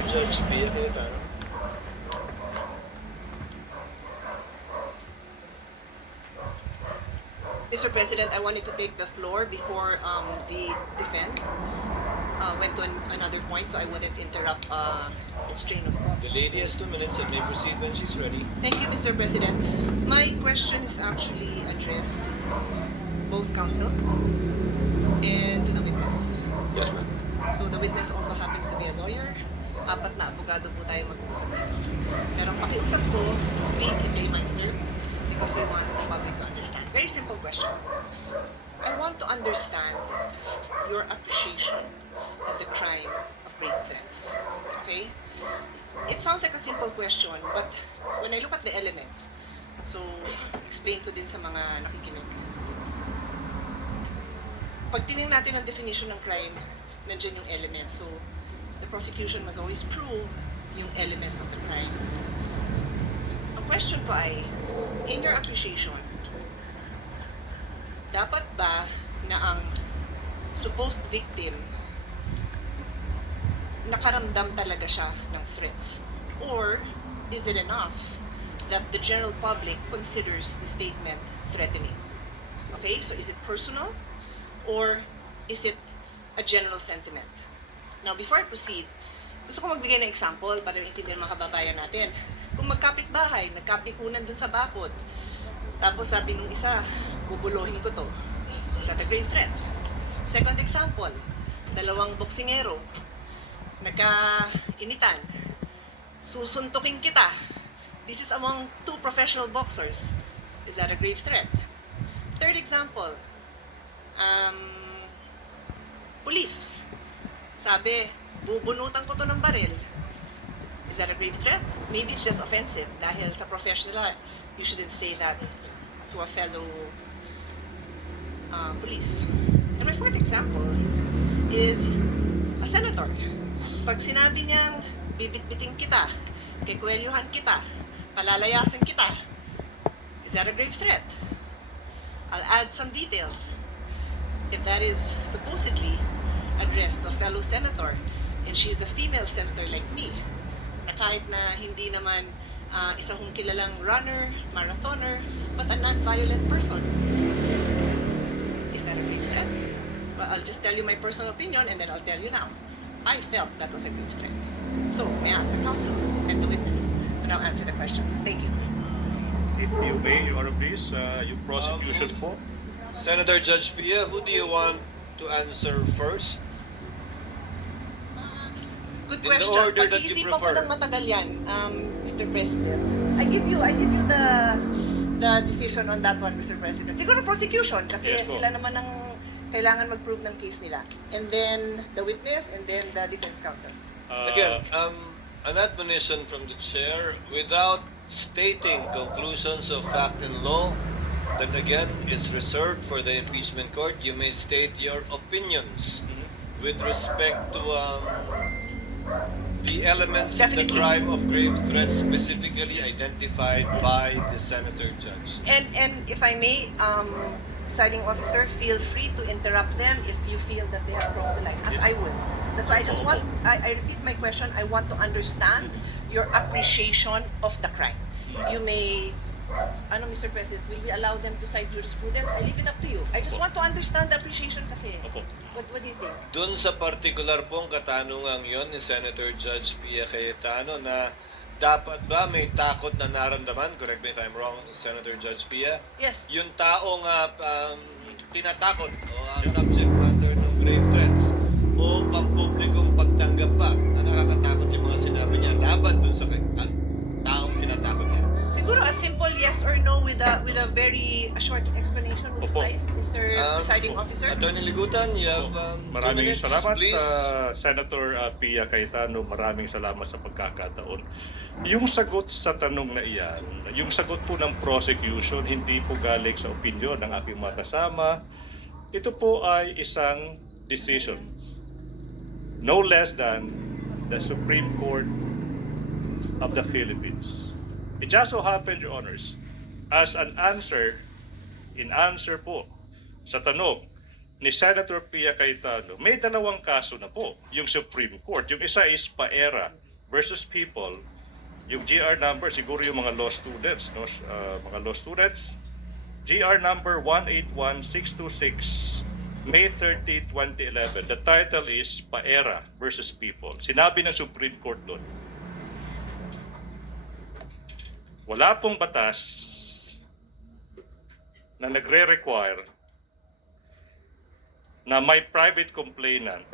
Senator Judge Pia Cayetano. Mr. President, I wanted to take the floor before the defense went to another point, so I wouldn't interrupt its train of thought. The lady has 2 minutes and may proceed when she's ready. Thank you, Mr. President. My question is actually addressed to both counsels and to the witness. Yes, ma'am. So the witness also happens to be a lawyer. Apat na abogado po tayo mag-uusap dito. Pero ang pakiusap ko, speak in layman's term because we want the public to understand. Very simple question. I want to understand your appreciation of the crime of rape threats. Okay? It sounds like a simple question, but when I look at the elements, so explain ko din sa mga nakikinig. Pag tinignan natin ang definition ng crime, nandiyan yung elements. So, the prosecution must always prove yung elements of the crime. Ang question ko ay, in your appreciation, dapat ba na ang supposed victim nakaramdam talaga siya ng threats? Or is it enough that the general public considers the statement threatening? Okay, so is it personal? Or is it a general sentiment? Now, before I proceed, gusto ko magbigay ng example para maintindihan mga kababayan natin. Kung magkapit-bahay, nagkapikunan dun sa bakod, tapos sabi nung isa, bubulohin ko to, is that a grave threat? Second example, dalawang boksingero, nagkainitan, susuntukin kita. This is among two professional boxers. Is that a grave threat? Third example, police. Sabi, bubunutan ko to ng baril. Is that a grave threat? Maybe it's just offensive dahil sa professional, you shouldn't say that to a fellow police. And my fourth example is a senator. Pag sinabi niyang bibitbiting kita, kikwelyuhan kita, palalayasin kita, is that a grave threat? I'll add some details. If that is supposedly addressed to a fellow senator, and she is a female senator like me, na kahit na hindi naman isang kilalang runner, marathoner, but a non-violent person, is that a grave threat? Well, I'll just tell you my personal opinion and then I'll tell you now. I felt that was a grave threat. So, may I ask the counsel and the witness to now answer the question. Thank you. If you may, Your Honor, please, yung prosecution po. Senator Judge Pia, who do you want to answer first? Good In the question. order that you Pag-iisipan ko prefer. ng matagal yan, Mr. President. I give you the decision on that one, Mr. President. Siguro prosecution kasi Yes, po. sila naman ang kailangan mag-prove ng case nila. And then the witness and then the defense counsel. Again, an admonition from the chair, without stating conclusions of fact and law, that again is reserved for the impeachment court. You may state your opinions with respect to the elements of the Definitely. crime of grave threats specifically identified by the senator judge. And if I may, presiding officer, feel free to interrupt them if you feel that they have crossed the line, as I will. That's why I just want, I repeat my question, I want to understand your appreciation of the crime. You may, Mr. President, will we allow them to cite jurisprudence? I leave it up to you. I just want to understand the appreciation kasi. Opo. What do you think? Doon sa particular pong katanungan yon ni Senator Judge Pia Cayetano na dapat ba may takot na naramdaman, correct me if I'm wrong, Senator Judge Pia, Yes. yung taong tinatakot o subject matter ng grave threats o pampublikong pagtanggap ba na nakakatakot yung mga sinabi niya laban dun sa taong tinatakot niya. Siguro a simple yes or no with a very short explanation would Opo. suffice, Mr. Presiding Officer. Attorney Ligutan, you have 2 Maraming minutes, salamat, please. Senator Pia Cayetano. Maraming salamat sa pagkakataon. Yung sagot sa tanong na iyan, yung sagot po ng prosecution, hindi po galing sa opinion ng aking mga kasama. Ito po ay isang decision. No less than the Supreme Court of the Philippines. It just so happened, Your Honors, as an answer, in answer po sa tanong ni Senator Pia Cayetano, may dalawang kaso na po yung Supreme Court. Yung isa is Paera versus people, yung GR number, siguro yung mga law students, no? Mga law students, GR number 181626, May 30, 2011. The title is Paera versus People. Sinabi ng Supreme Court doon, wala pong batas na nagre-require na may private complainant.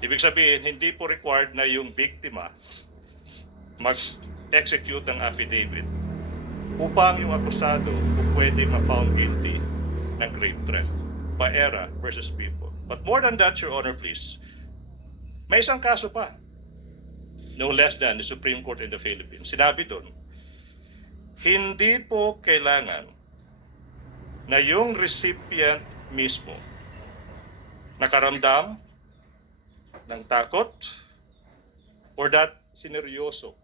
Ibig sabihin, hindi po required na yung biktima mag-execute ng affidavit upang yung akusado pwede ma-found guilty ng grave threat. Paera versus People. But more than that, Your Honor, please, may isang kaso pa. No less than the Supreme Court in the Philippines. Sinabi doon, hindi po kailangan na yung recipient mismo nakaramdam ng takot or that sineryoso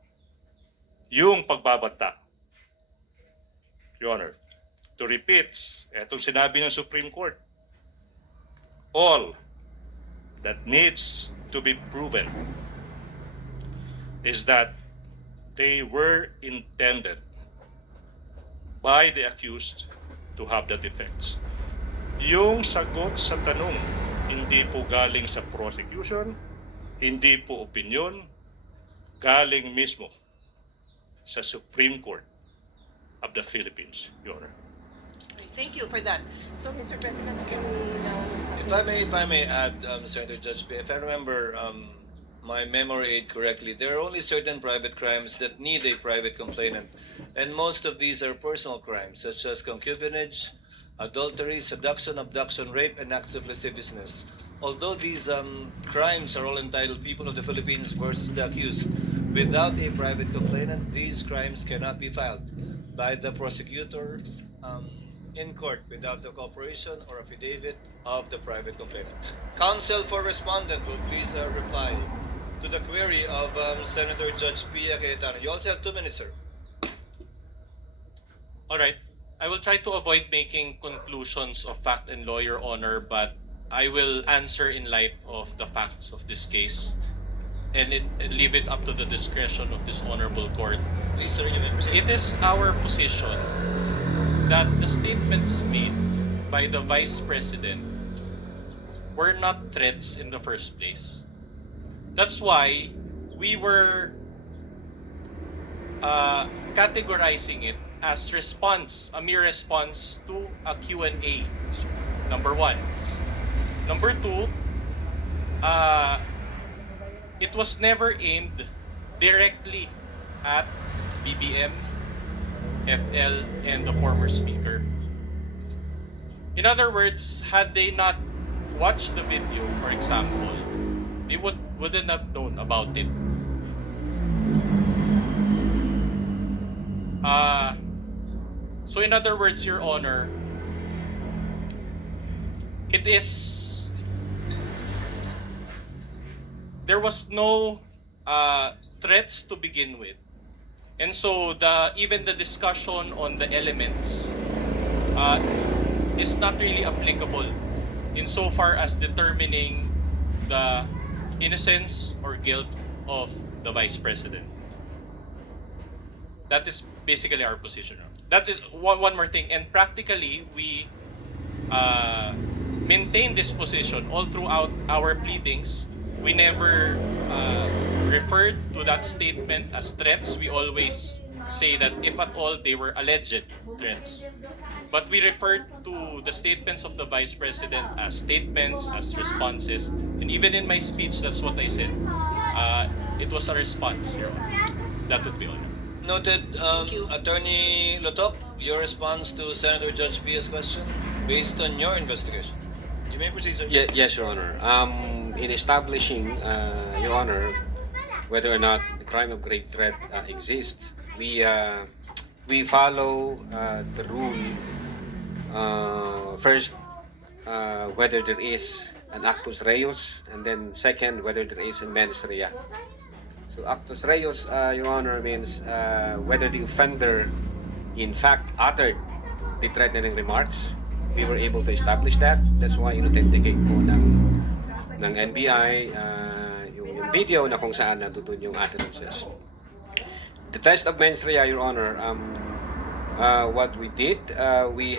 yung pagbabanta. Your Honor, to repeat, etong sinabi ng Supreme Court, all that needs to be proven is that they were intended by the accused to have that effects. Yung sagot sa tanong, hindi po galing sa prosecution, hindi po opinion, galing mismo sa Supreme Court of the Philippines, Your Honor. Thank you for that. So, Mr. President, can we now... If I may add, Senator Judge P, if I remember my memory aid correctly, there are only certain private crimes that need a private complainant, and most of these are personal crimes, such as concubinage, adultery, seduction, abduction, rape, and acts of lasciviousness. Although these crimes are all entitled People of the Philippines versus the accused, without a private complainant, these crimes cannot be filed by the prosecutor in court without the cooperation or affidavit of the private complainant. Counsel for respondent will please reply to the query of Senator Judge Pia Cayetano. You also have 2 minutes, sir. All right. I will try to avoid making conclusions of fact and law, Your Honor, but I will answer in light of the facts of this case and leave it up to the discretion of this honorable court. Please, sir, you may proceed. It is our position that the statements made by the Vice President were not threats in the first place. That's why we were categorizing it as response, a mere response to a Q&A, number one. Number two, it was never aimed directly at BBM, FL, and the former speaker. In other words, had they not watched the video, for example, they wouldn't have known about it. So in other words, Your Honor, there was no threats to begin with. And so even the discussion on the elements is not really applicable insofar as determining the innocence or guilt of the Vice President. That is basically our position. That is one more thing. And practically, we maintain this position all throughout our pleadings. We never referred to that statement as threats. We always say that if at all they were alleged threats. But we referred to the statements of the Vice President as statements, as responses. And even in my speech, that's what I said. It was a response, Your Honor. That would be all. Noted. you. Attorney Lotop, your response to Senator Judge Pia's question based on your investigation. You may proceed, sir. Yes, Your Honor. In establishing, Your Honor, whether or not the crime of grave threat exists, we follow the rule. First, whether there is an actus reus, and then second, whether there is a mens rea. So actus reus, Your Honor, means whether the offender in fact uttered the threatening remarks. We were able to establish that. That's why in-authenticate po ng NBI yung video na kung saan nandun yung utterances. The test of mens rea, Your Honor, what we did, we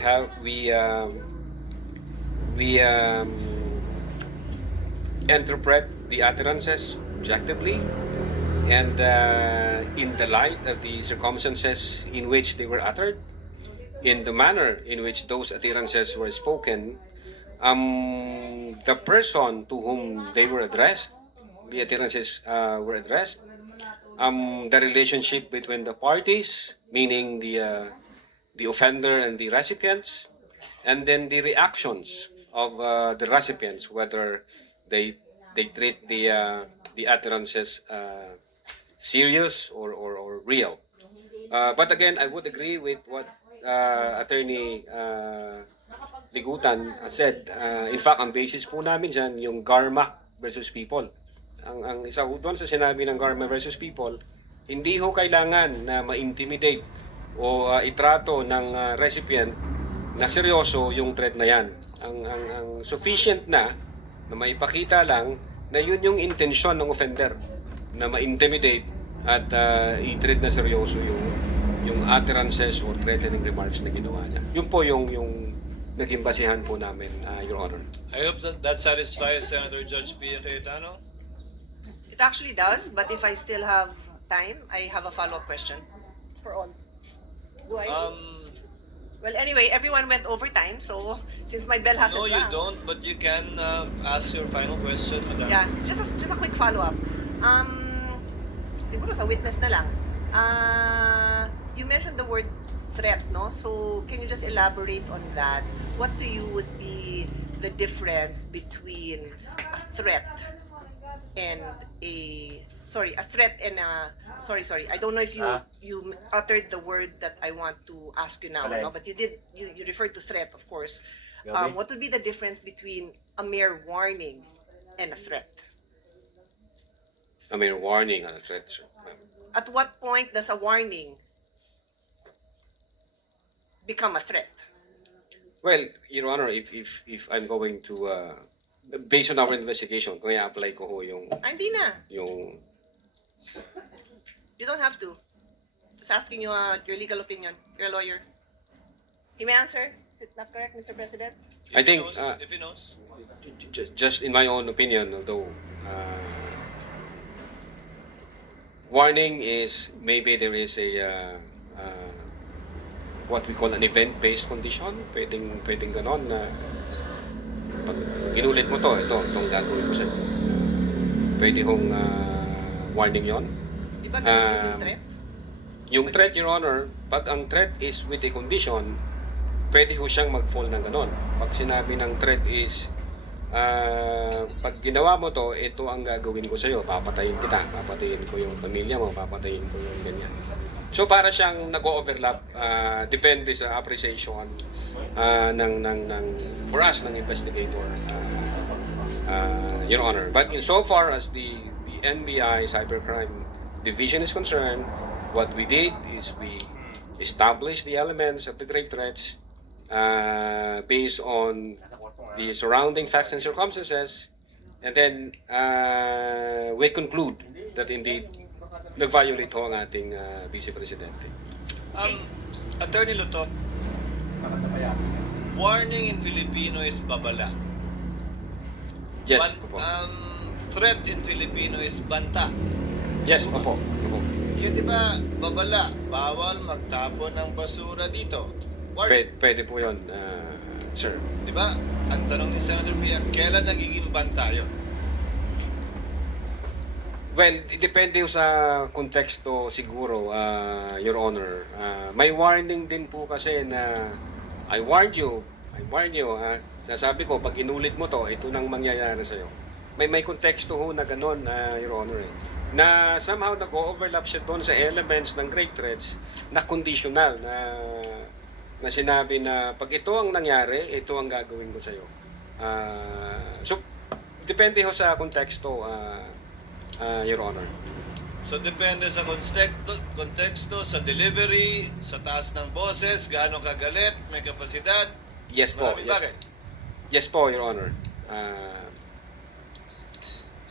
interpret the utterances objectively and in the light of the circumstances in which they were uttered, in the manner in which those utterances were spoken, the person to whom they were addressed, the utterances were addressed, the relationship between the parties, meaning the offender and the recipients, and then the reactions of the recipients, whether they treat the utterances serious or real. But again, I would agree with what Attorney Ligutan said. In fact, ang basis po namin dyan, yung Garma versus People. Ang isa ho doon sa sinabi ng Garma versus People, hindi ho kailangan na ma-intimidate o itrato ng recipient na seryoso yung threat na yan. Ang sufficient na maipakita lang na yun yung intensyon ng offender, na ma-intimidate at i-treat na seryoso yung utterances or threatening remarks na ginawa niya. Yun po yung naging basihan po namin, Your Honor. I hope that satisfies Senator Judge Pia Cayetano. It actually does, but if I still have time, I have a follow-up question for all. Do I? Well, anyway, everyone went over time, so since my bell hasn't No, you rung. don't, but you can ask your final question, Madam. Yeah, just a quick follow-up. Siguro sa witness na lang. You mentioned the word threat, no? So, can you just elaborate on that? What to you would be the difference between a threat and a sorry, I don't know if you uttered the word that I want to ask you now, no? But you referred to threat, of course. What would be the difference between a mere warning and a threat? I mean, warning and a threat, sir. At what point does a warning become a threat? Well, Your Honor, if I'm going to, based on our investigation, kung i-apply ko ho yung, Hindi na. yung, You don't have to. Just asking you your legal opinion. You're a lawyer. You may answer. Is it not correct, Mr. President? I think, If he knows. just in my own opinion, although, warning is, maybe there is a, what we call an event-based condition. Pwedeng ganon na, pag inulit mo itong gagawin mo sa'yo. Pwede hong warning yon. Di ba ganun din yung threat? Yung threat, Your Honor, pag ang threat is with a condition, pwede ho siyang mag-fall ng ganon. Pag sinabi ng threat is, pag ginawa mo to, ito ang gagawin ko sa'yo, papatayin kita, papatayin ko yung pamilya mo, papatayin ko yung ganyan. So para siyang nag-overlap, depende sa appreciation for us, ng investigator, Your Honor. But insofar as the NBI Cybercrime Division is concerned, what we did is we established the elements of the grave threats based on the surrounding facts and circumstances, and then we conclude that indeed nag-violate ho ang ating Vice Presidente. Attorney Lutot, warning in Filipino is babala. Yes, opo. Threat in Filipino is banta. Yes, opo. Kaya di ba, babala, bawal magtapon ng basura dito. Warning. Pwede po yun, sir. Di ba? Ang tanong ni Senator Pia, kailan nagiging banta yun? Well, depende sa konteksto siguro, Your Honor. May warning din po kasi na I warned you. Nasabi ko, pag inulit mo to, ito nang mangyayari sa'yo. May konteksto ho na gano'n, Your Honor. Na somehow nag-overlap siya doon sa elements ng grave threats na conditional, na sinabi na pag ito ang nangyari, ito ang gagawin ko sa'yo. So, depende ho sa konteksto, Your Honor. So depende sa konteksto, sa delivery, sa taas ng boses, gaano kagalit, may kapasidad, Yes po. maraming bagay. Yes po, Your Honor.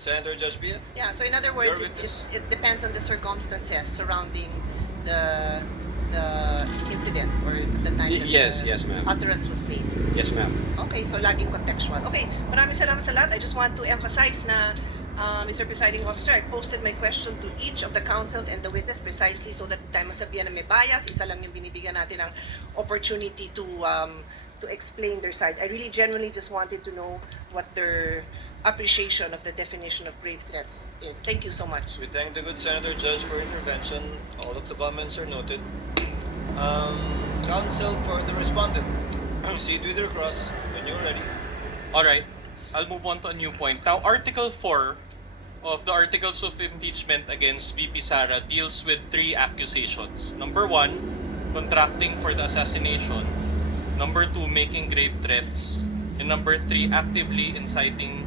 Senator Judge Bia? Yeah, so in other words, Your witness. it depends on the circumstances surrounding the incident or the time that Yes, the yes, ma'am. utterance was made. Yes, ma'am. Okay, so laging contextual. Okay, maraming salamat sa lahat. I just want to emphasize na Mr. Presiding Officer, I posted my question to each of the councils and the witness precisely so that tayo masabihan na may bias, isa lang yung binibigyan natin ng opportunity to explain their side. I really genuinely just wanted to know what their appreciation of the definition of grave threats is. Thank you so much. We thank the good Senator Judge for intervention. All of the comments are noted. Counsel for the respondent. Proceed with your cross when you're ready. All right, I'll move on to a new point. Now, Article 4 of the Articles of Impeachment against VP Sara deals with 3 accusations. Number 1, contracting for the assassination. Number 2, making grave threats. And number 3, actively inciting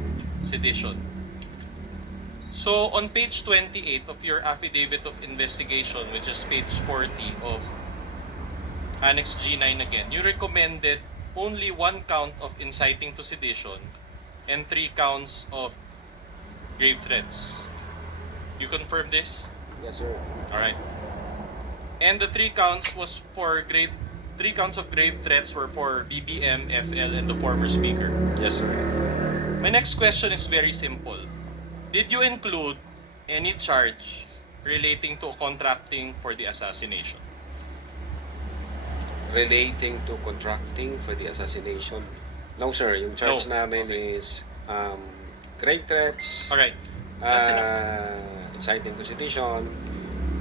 sedition. So, on page 28 of your affidavit of investigation, which is page 40 of Annex G9 again, you recommended only 1 count of inciting to sedition and 3 counts of grave threats. You confirm this? Yes, sir. Alright. And the 3 counts was for 3 counts of grave threats were for BBM, FL, and the former speaker. Yes, sir. My next question is very simple. Did you include any charge relating to contracting for the assassination? Relating to contracting for the assassination? No, sir. Yung charge No. namin Okay. is grave threats, Alright. That's enough. inciting to sedition,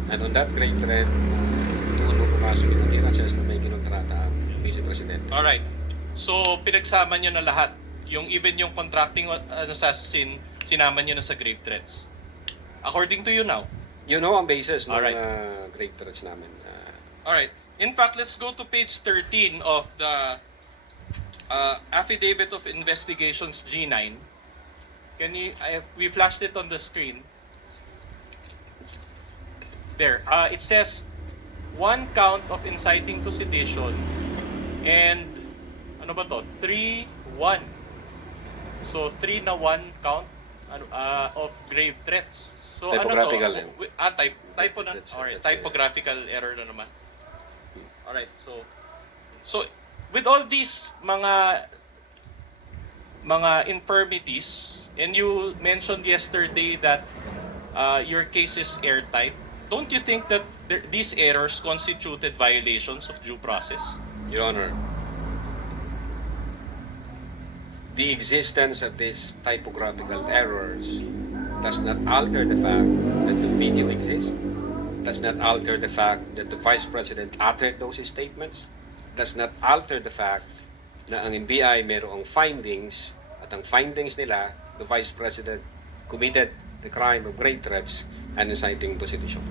and on that grave threat, doon mo pumasok yung appearances na may kinontrata ang Vice Presidente. Alright. So, pinagsama nyo na lahat. Even yung contracting assassin, sinama nyo na sa grave threats. According to you now. You know ang basis ng Alright. grave threats namin. Alright. In fact, let's go to page 13 of the Affidavit of Investigations G9. We flashed it on the screen. There. It says 1 count of inciting to sedition and ano ba to? 3-1. So 3 na 1 count of grave threats. So Typographical ano to? yan. Typo na. Alright, typographical error na naman. Alright, so with all these mga infirmities, and you mentioned yesterday that your case is airtight, don't you think that these errors constituted violations of due process? Your Honor, the existence of these typographical errors does not alter the fact that the video exists, does not alter the fact that the Vice President uttered those statements, does not alter the fact na ang NBI mayroong findings, at ang findings nila, the Vice President committed the crime of grave threats and inciting to sedition.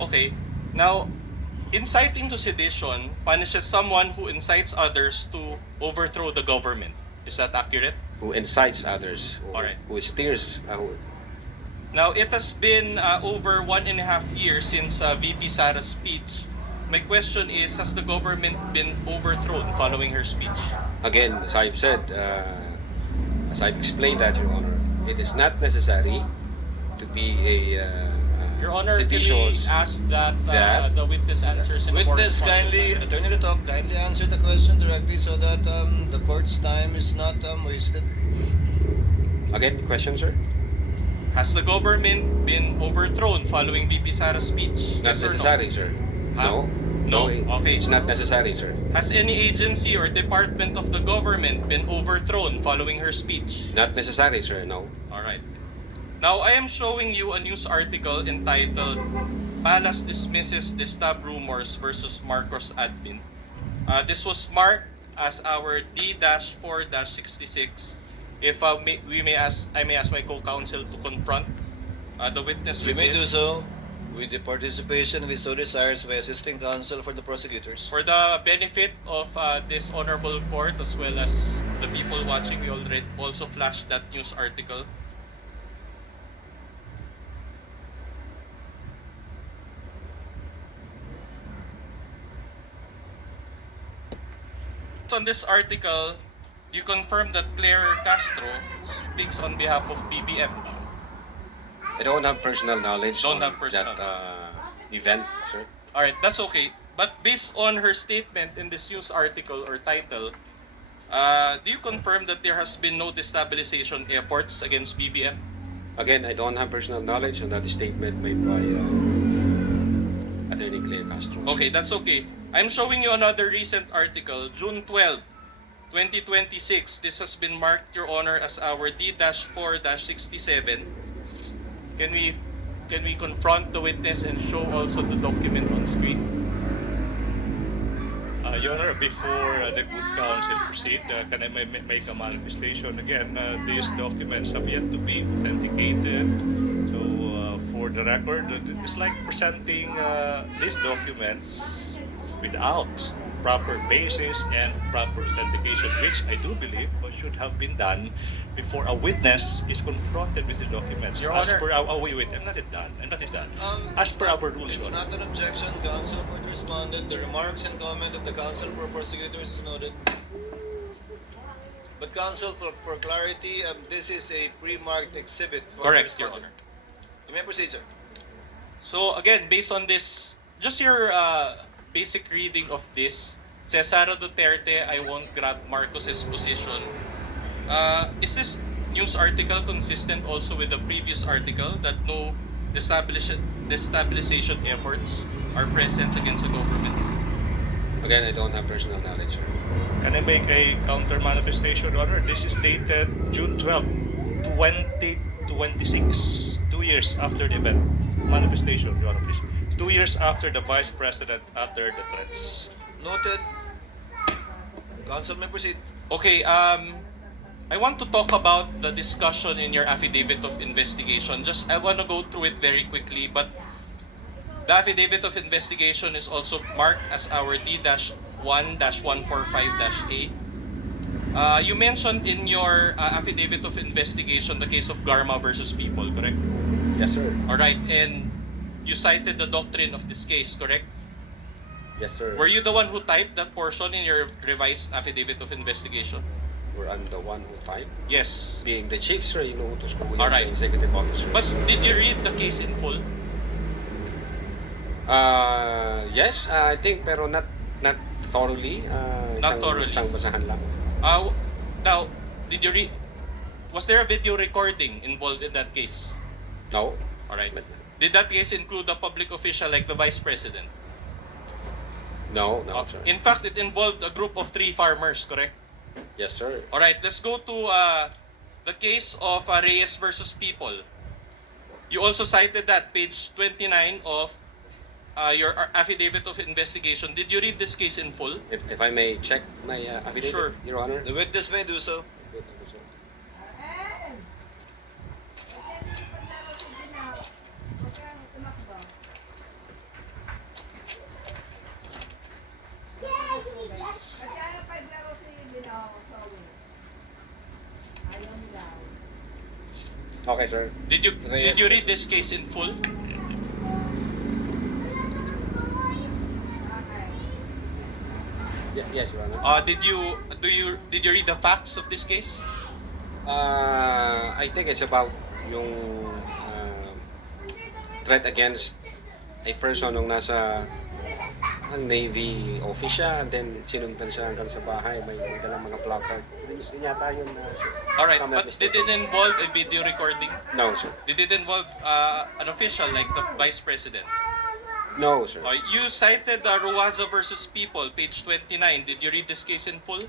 Okay. Now, inciting to sedition punishes someone who incites others to overthrow the government. Is that accurate? Who incites others, Alright. who steers, Now, it has been over 1.5 years since VP Sara's speech. My question is, has the government been overthrown following her speech? again, as I've said, as I've explained that, Your Honor, it is not necessary to be a Your Honor, can we seditious. ask that that- the witness answers in Witness, correspondence? kindly, Attorney Letok, kindly answer the question directly so that the court's time is not wasted. Again, question, sir? Has the government been overthrown following VP Sara's speech? Not Yes or no? necessary, sir. Huh? No. No? Okay. It's not necessary, sir. Has any agency or department of the government been overthrown following her speech? Not necessary, sir. No. Alright. Now, I am showing you a news article entitled Palace Dismisses Destab Rumors versus Marcos Admin. This was marked as our D-4-66. If I may ask my co-counsel to confront the witness You with may do this. so with the participation if it so desires by assisting counsel for the prosecutors. For the benefit of this honorable court as well as the people watching, we already also flashed that news article. On this article, you confirm that Claire Castro speaks on behalf of BBM. I don't have personal knowledge Don't on have personal that event, sir. Alright, that's okay. But based on her statement in this news article or title, do you confirm that there has been no destabilization efforts against BBM? Again, I don't have personal knowledge on that statement made by Attorney Claire Castro. Okay, that's okay. I'm showing you another recent article, June 12, 2026. This has been marked, Your Honor, as our D-4-67. Can we confront the witness and show also the document on screen? Your Honor, before the good counsel proceed, can I make a manifestation again? These documents have yet to be authenticated. So, for the record, it's like presenting these documents without proper basis and proper authentication, which I do believe should have been done before a witness is confronted with the documents. Your As Honor. per our, wait, I'm not done. As per our rules, It's Your Honor. not an objection, counsel for the respondent. The remarks and comment of the counsel for prosecutors is noted. But counsel, for clarity, this is a pre-marked exhibit for Correct, the Your respondent. Honor. You may proceed, sir. So again, based on this, just your basic reading of this, Cesaro Duterte, I won't grab Marcos's position. Is this news article consistent also with the previous article that no destabilization efforts are present against the government? Again, I don't have personal knowledge, sir. Can I make a counter manifestation, Your Honor? This is dated June 12, 2026, 2 years after the event. Manifestation, Your Honor, please. 2 years after the Vice President uttered the threats. Noted. Counsel may proceed. Okay, I want to talk about the discussion in your affidavit of investigation. Just, I want to go through it very quickly, but the affidavit of investigation is also marked as our D-1-145-A. You mentioned in your affidavit of investigation the case of Garma versus People, correct? Yes, sir. Alright, and you cited the doctrine of this case, correct? Yes, sir. Were you the one who typed that portion in your revised affidavit of investigation? Were I'm the one who typed. Yes. Being the chief, sir, inuutos ko po Alright. yung executive officer. But did you read the case in full? Yes, I think, pero not thoroughly. Not thoroughly. Isang basahan lang. Now, did you read? Was there a video recording involved in that case? No. Alright. Did that case include a public official like the Vice President? No, sir. In fact, it involved a group of 3 farmers, correct? Yes, sir. Alright, let's go to the case of Reyes versus People. You also cited that, page 29 of your affidavit of investigation. Did you read this case in full? If I may check my affidavit, Sure. Your Honor. The witness may do so. Okay, sir. Did you Reyes read versus- this case in full? Yes, Your Honor. Did you read the facts of this case? I think it's about yung threat against a person nung nasa Navy official, and then sinundan siya hanggang sa bahay, may dalang mga placard. Yun yata yun. Alright, if I'm not but did mistaken. it involve a video recording? No, sir. Did it involve an official like the Vice President? No, sir. You cited Ruaza versus People, page 29. Did you read this case in full?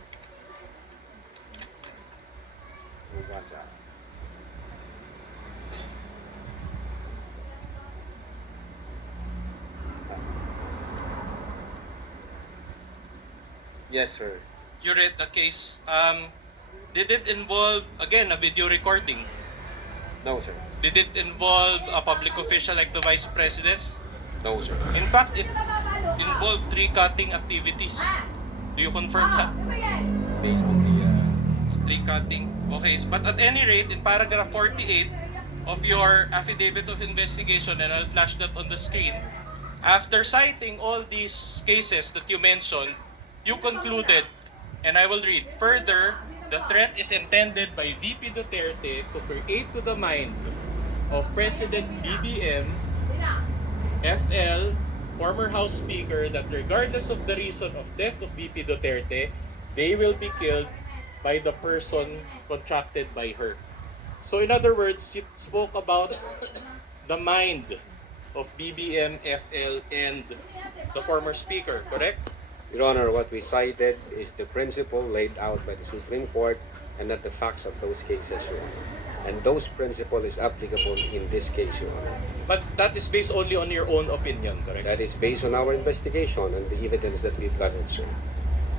Yes, sir. You read the case. Did it involve, again, a video recording? No, sir. Did it involve a public official like the Vice President? No, sir. In fact, it involved tree cutting activities. Do you confirm that? Based on the Tree cutting. Okay, but at any rate, in paragraph 48 of your affidavit of investigation, and I'll flash that on the screen, after citing all these cases that you mentioned, you concluded, and I will read, further, the threat is intended by VP Duterte to create to the mind of President BBM, FL, former House Speaker, that regardless of the reason of death of VP Duterte, they will be killed by the person contracted by her. So in other words, it spoke about the mind of BBM, FL, and the former Speaker, correct? Your Honor, what we cited is the principle laid out by the Supreme Court and not the facts of those cases, Your Honor. And those principle is applicable in this case, Your Honor. But that is based only on your own opinion, correct? That is based on our investigation and the evidence that we've gathered, sir.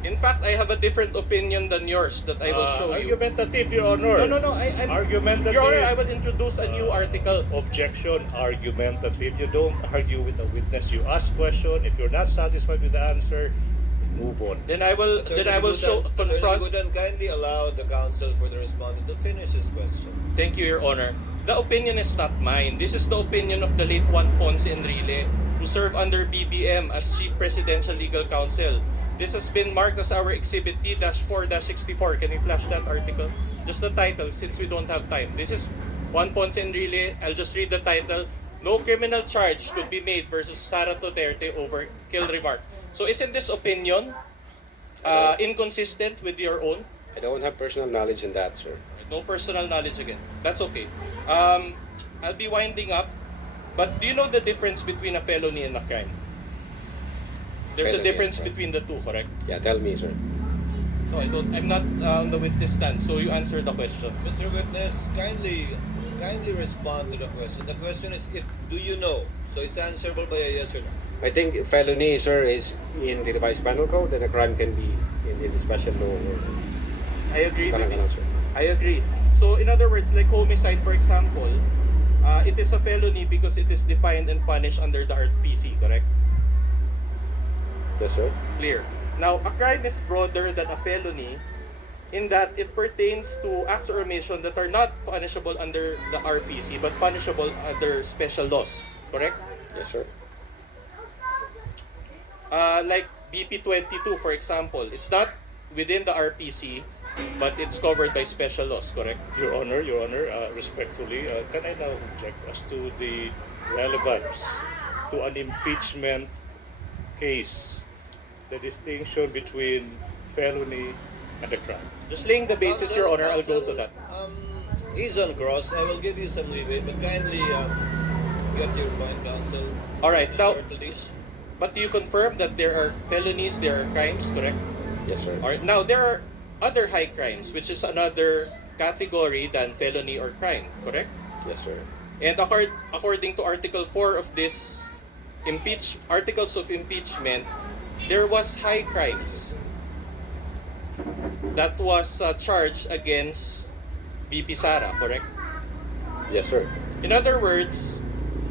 In fact, I have a different opinion than yours that I will show you. Argumentative, Your Honor. No. I'm Argumentative. Your Honor, I will introduce a new article. Objection, argumentative. You don't argue with the witness. You ask question. If you're not satisfied with the answer, move on. Then I will show confront. Attorney, kindly allow the counsel for the respondent to finish his question. Thank you, Your Honor. The opinion is not mine. This is the opinion of the late Juan Ponce Enrile, who served under BBM as Chief Presidential Legal Counsel. This has been marked as our Exhibit T-4-64. Can you flash that article? Just the title, since we don't have time. This is Juan Ponce Enrile. I'll just read the title. No criminal charge could be made versus Sara Duterte over kill remark. So isn't this opinion inconsistent with your own? I don't have personal knowledge in that, sir. No personal knowledge again. That's okay. I'll be winding up. But do you know the difference between a felony and a crime? There's a Felony and difference crime. between the two, correct? Yeah, tell me, sir. No, I don't. I'm not on the witness stand, so you answer the question. Mr. Witness, kindly respond to the question. The question is, do you know? So it's answerable by a yes or no. I think felony, sir, is in the revised penal code, and a crime can be in the special law. I agree with you. Sir. I agree. So in other words, like homicide, for example, it is a felony because it is defined and punished under the RPC, correct? Yes, sir. Clear. Now, a crime is broader than a felony in that it pertains to acts or omission that are not punishable under the RPC but punishable under special laws, correct? Yes, sir. Like BP 22, for example, it's not within the RPC but it's covered by special laws, correct? Your Honor, respectfully, can I now object as to the relevance to an impeachment case, the distinction between felony and a crime? Just laying the basis, Your Honor, I'll go to that. He's on cross. I will give you some leeway, but kindly get your point, counsel. All right, now, Short leash. but do you confirm that there are felonies, there are crimes, correct? Yes, sir. All right, now there are other high crimes, which is another category than felony or crime, correct? Yes, sir. And according to Article 4 of this Articles of Impeachment, there was high crimes that was charged against VP Sara, correct? Yes, sir. In other words,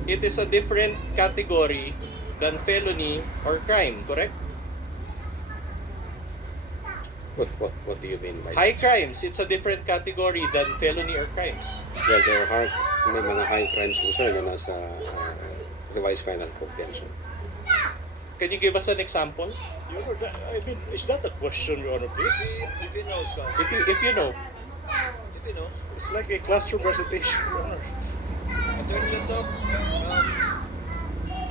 it is a different category than felony or crime, correct? What do you mean by High crimes, it's a different category than felony or crimes. Well, there are may mga high crimes po, sir, na nasa revised penal code din, sir. Can you give us an example? Your Honor, I mean, is that a question, Your Honor, please? If he knows, counsel. If you know. If he knows. It's like a classroom recitation, Your Honor. Attorney Lasok,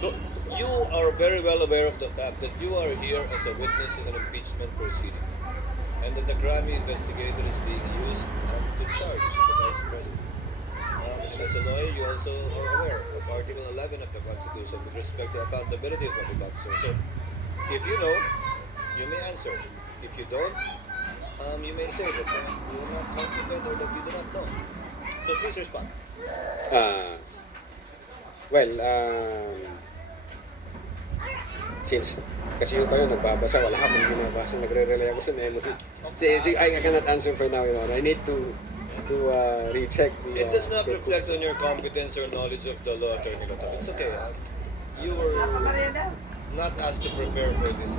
Do- you are very well aware of the fact that you are here as a witness in an impeachment proceeding, and that the Grammy investigator is being used to charge the Vice President. And as a lawyer, you also are aware of Article 11 of the Constitution with respect to accountability of public officers. So, if you know, you may answer. If you don't, you may say that you are not competent or that you do not know. So please respond. Well, since kasi yung tayo nagbabasa, wala akong binabasa, nagre-relay ako sa memory. I cannot answer for now, Your Honor. I need to recheck the... It does not reflect on your competence or knowledge of the law, Attorney Lasok. It's okay. You were not asked to prepare for this.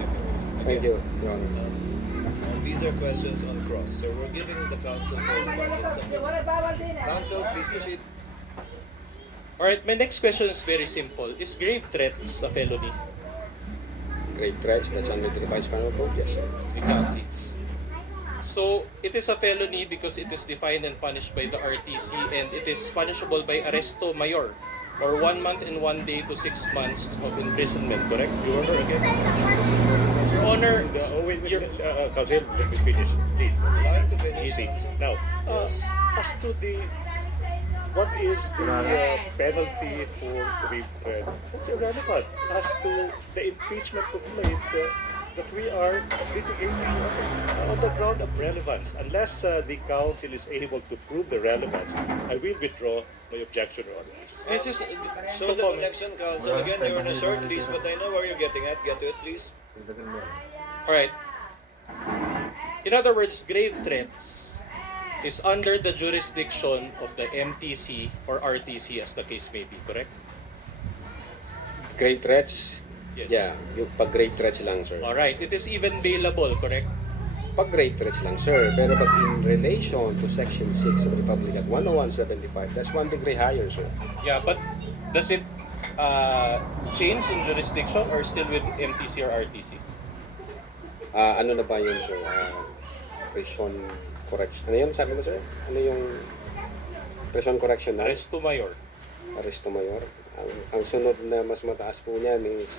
Thank you, Your Honor. These are questions on cross. So we're giving the counsel correspondence. Counsel, please proceed. Alright, my next question is very simple. Is grave threats a felony? Great threats, that's under the revised penal code, yes, sir. Exactly. So it is a felony because it is defined and punished by the RTC, and it is punishable by arresto mayor, or 1 month and 1 day to 6 months of imprisonment. Correct, Your Honor? Again, Your Honor, Wait, Your- Counsel, let me finish, please. Allowed to finish. Easy. Now, as to the what is the penalty for grave threat, it's irrelevant. As to the impeachment complaint that we are litigating on the ground of relevance, unless the council is able to prove the relevance, I will withdraw my objection, Your Honor. it's just So the connection, counsel, again, you're on a short list, but I know where you're getting at. Get to it, please. all right. In other words, grave threats is under the jurisdiction of the MTC or RTC, as the case may be. Correct? Grave threats, Yes. yeah, yung pag grave threats lang, sir. All right. It is even bailable. Correct? Pag grave threats lang, sir. Pero pag in relation to Section 6 of the Republic Act 10175, that's 1 degree higher, sir. Yeah, but does it change in jurisdiction or still with MTC or RTC? Ano na ba yun, sir? Prison correction. Ano yun, sabi mo, sir? Ano yung prison correction na? Arresto mayor. Arresto mayor. Ang sunod na mas mataas po niyan is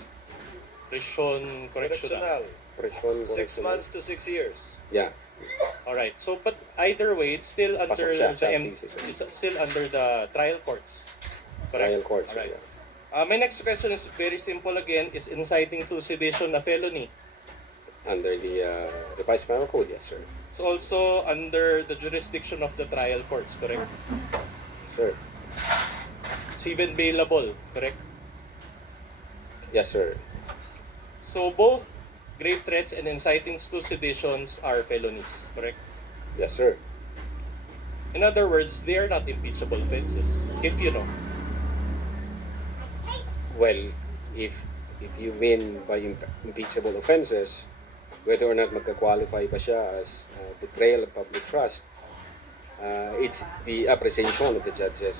Prison correctional. Correctional. prison 6 correction. months to 6 years. Yeah. All right. So, but either way, it's still under Pasok siya the sa RTC, sir. it's still under the trial courts. Correct? Trial court, All sir. right. My next question is very simple again. Is inciting to sedition a felony? Under the revised penal code, yes, sir. It's also under the jurisdiction of the trial courts. Correct? Sir. It's even bailable. Correct? Yes, sir. So both grave threats and inciting to seditions are felonies. Correct? Yes, sir. In other words, they are not impeachable offenses. If you know. Well, if you mean by impeachable offenses, whether or not magka-qualify ba siya as betrayal of public trust, it's the appreciation of the judges.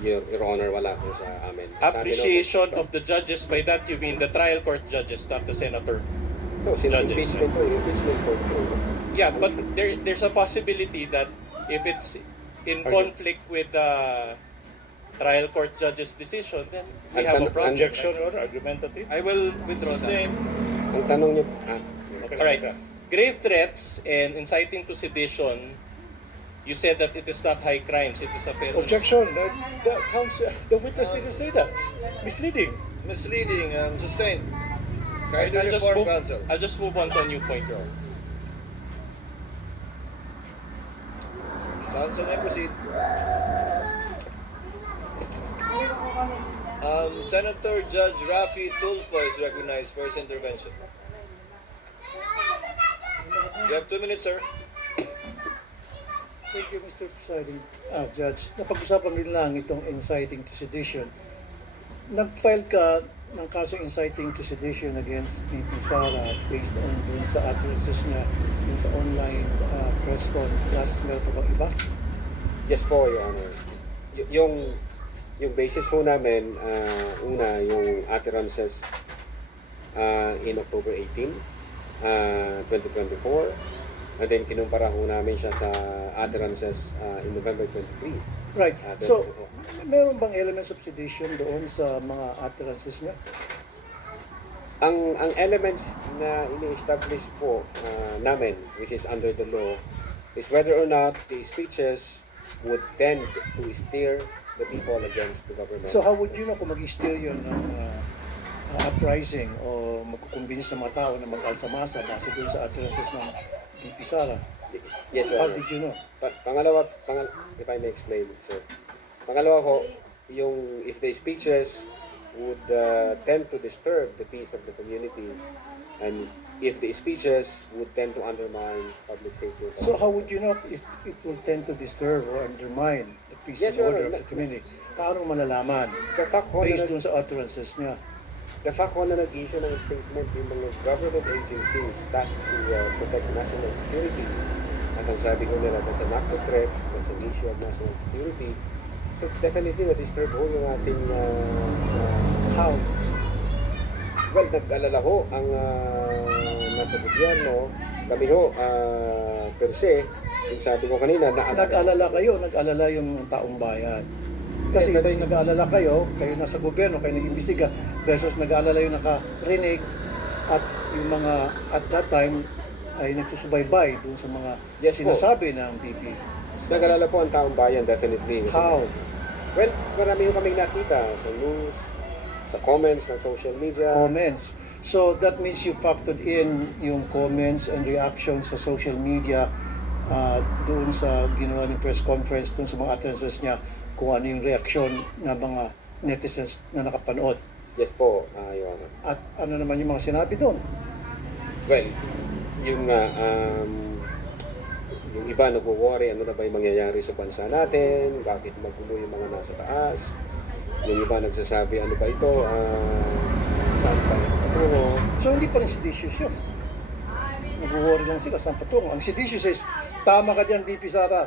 Your Honor, wala ko sa amin. Appreciation of the judges. By that you mean the trial court judges, not the senator. No, since judges, impeachment po, impeachment court po. Yeah, but there's a possibility that if it's in conflict with the trial court judge's decision, then we have a problem. Objection or argumentative? I will withdraw that. Sustain. Ang tanong niyo, Alright. Grave threats and inciting to sedition, you said that it is not high crimes, it is a felony. Objection. The witness didn't say that. Misleading. Misleading. Sustain. Alright, Kindly reform, counsel. I'll just move on to a new point, Your Honor. Counsel may proceed. Senator Judge Rafi Tulfo is recognized for his intervention. You have 2 minutes, sir. Thank you, Mr. Presiding Judge. Napag-usapan din lang itong inciting to sedition. Nag-file ka ng kaso inciting to sedition against VP Sara based on dun sa utterances niya dun sa online press con. Plus, meron pa bang iba? yes po, Your Honor. Yung basis po namin, una, yung utterances in October 18, 2024. And then kinumpara po namin siya sa utterances in November 23. Right. So, meron bang elements of sedition doon sa mga utterances niya? Ang elements na ini-establish po namin, which is under the law, is whether or not the speeches would tend to steer the people against the government. So, how would you know kung mag-steer yun ng uprising o magkukumbinsi sa mga tao na mag-alsa-masa base doon sa utterances ng VP Sara? Yes, Your How Honor. did you know? Pangalawa, if I may explain, sir. Pangalawa ko, yung if the speeches would tend to disturb the peace of the community, and if the speeches would tend to undermine public safety. So how would you know if it will tend to disturb or undermine the peace Yes, and Your order Honor. of the community? Paano malalaman? The fact ko Based na, dun sa utterances niya. the fact ko na nag-issue ng statement yung mga government agencies tasked to protect national security. At ang sabi ko nila, that's an act of threat, that's an issue of national security. So definitely na-disturb ho yung ating How? well, nag-alala ho ang nasa gobyerno kami ho, per se, yung sabi ko kanina, nag-alala yung taong bayan. Kasi iba yung nag-aalala kayo nasa gobyerno, kayo nag-imbestiga, versus nag-aalala yung nakarinig at yung mga at that time ay nagsusubaybay doon sa mga Yes po. sinasabi ng BP. nag-alala po ang taong bayan, definitely. How? Well, marami ho kaming nakita sa news, sa comments ng social media. Comments. So that means you factored in yung comments and reactions sa social media doon sa ginawa ng press conference, doon sa mga utterances niya, kung ano yung reaksyon ng mga netizens na nakapanood. Yes po, Your Honor. At ano naman yung mga sinabi doon? Well, yung yung iba nagwo-worry, ano na ba yung mangyayari sa bansa natin, bakit magulo yung mga nasa taas. Yung iba nagsasabi, ano ba ito, saan pa yung patungo. So hindi pa rin seditious yun. Nag-worry lang sila, saan patungo. Ang seditious is, tama ka dyan, VP Sara,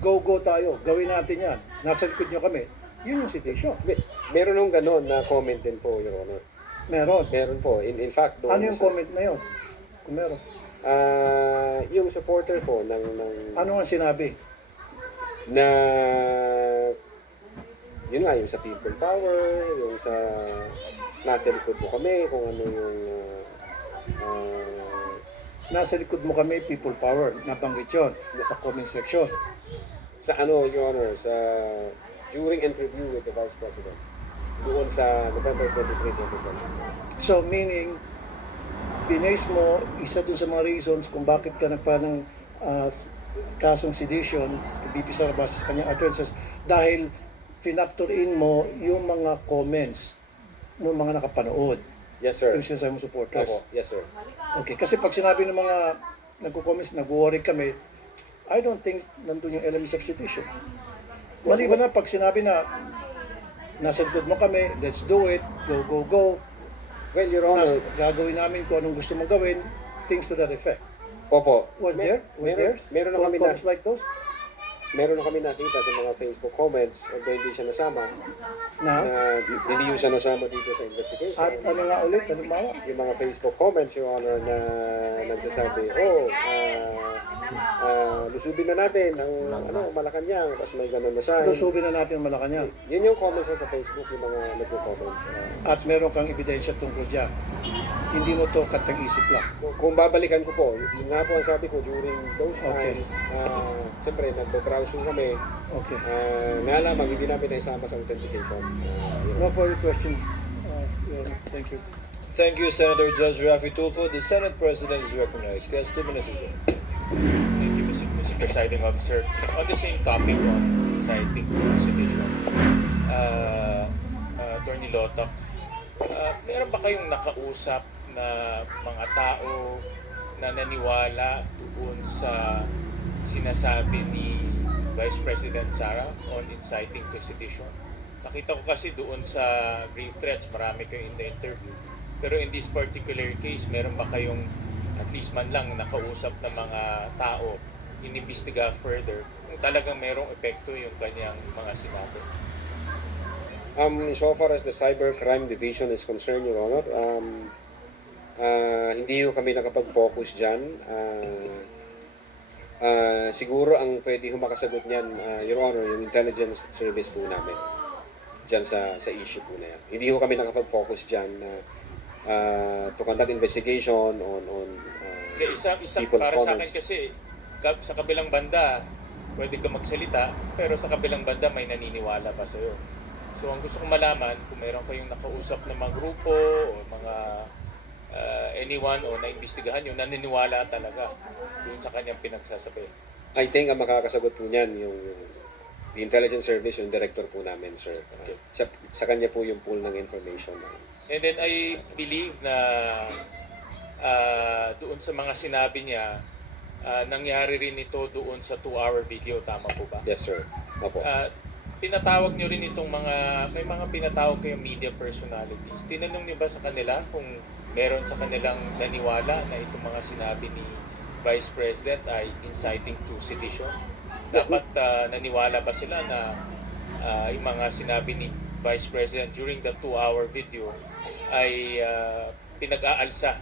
go tayo, gawin natin yan. Nasa likod nyo kami. Yun yung seditious. Meron nung gano'n na comment din po, Your Honor. Meron. Meron po. In fact, doon Ano yung comment na yun? Kung meron. yung supporter po Ano ang sinabi? na yun nga, yung sa people power, yung sa nasa likod mo kami, kung ano yung Nasa likod mo kami, people power. Nabanggit yun sa comment section. sa ano, Your Honor, sa during interview with the Vice President doon sa November 23, 2020. So meaning, binase mo, isa dun sa mga reasons kung bakit ka nagpa ng kasong sedition, BP Sara basis kanyang utterances, dahil pinactor in mo yung mga comments ng mga nakapanood. Yes, sir. Yung sinasabi mo supporters. Opo, yes, sir. Okay, kasi pag sinabi ng mga nagko-comments, nag-worry kami, I don't think nandun yung elements of sedition. Maliban na pag sinabi na nasa likod mo kami, let's do it, go. Well, Your Honor, Gagawin namin kung anong gusto mong gawin, things to that effect. opo. Was there? Meron na kami comments like those? meron na kami nakita sa mga Facebook comments, although hindi siya nasama, Na? hindi yung siya nasama dito sa investigation. At ano nga ulit? Ano ba? Yung mga Facebook comments, Your Honor, na nagsasabi, lusubin na natin ang Malacanang, tapos may ganun na sign. Lusubin na natin ang Malacanang. Yun yung comments sa Facebook, yung mga nagko-comment. At meron kang ebidensya tungkol dyan. Hindi mo to katang-isip lang. Kung babalikan ko po, yun nga po ang sabi ko during those Okay. times, siyempre nagpo-browsing kami, Okay. nga lamang hindi namin naisama sa authentication. No further question. Thank you. Thank you, Senator Judge Rafi Tulfo. The Senate President is recognized. Yes, 2 minutes ago. Thank you, Mr. Presiding Officer. On the same topic on inciting sedition, Attorney Lotok, meron ba kayong nakausap na mga tao na naniwala doon sa sinasabi ni Vice President Sara on inciting to sedition? Nakita ko kasi doon sa brief threats, marami kayong in the interview. Pero in this particular case, meron ba kayong at least man lang nakausap ng mga tao, inimbestiga further kung talagang merong epekto yung kanyang mga sinabi? So far as the Cybercrime Division is concerned, Your Honor, hindi ko kami nakapag-focus dyan. Siguro ang pwede makasagot niyan, Your Honor, yung intelligence service po namin dyan sa issue po na yan. Hindi ko kami nakapag-focus dyan to conduct investigation on Isa people's para sa akin comments. kasi sa kabilang banda pwede ka magsalita pero sa kabilang banda may naniniwala pa sa'yo. So ang gusto kong malaman kung meron kayong nakausap na mga grupo o mga anyone o naimbestigahan yung naniniwala talaga dun sa kanyang pinagsasabi. I think ang makakasagot po niyan yung the intelligence service, yung director po namin, sir. Sa kanya po yung pool ng information. And then I believe na doon sa mga sinabi niya, nangyari rin ito doon sa 2-hour video, tama po ba? Yes, sir. Opo. Pinatawag niyo rin itong may mga pinatawag kayong media personalities. Tinanong niyo ba sa kanila kung meron sa kanilang naniwala na itong mga sinabi ni Vice President ay inciting to sedition? Dapat naniwala ba sila na yung mga sinabi ni Vice President during the 2-hour video ay pinag-aalsa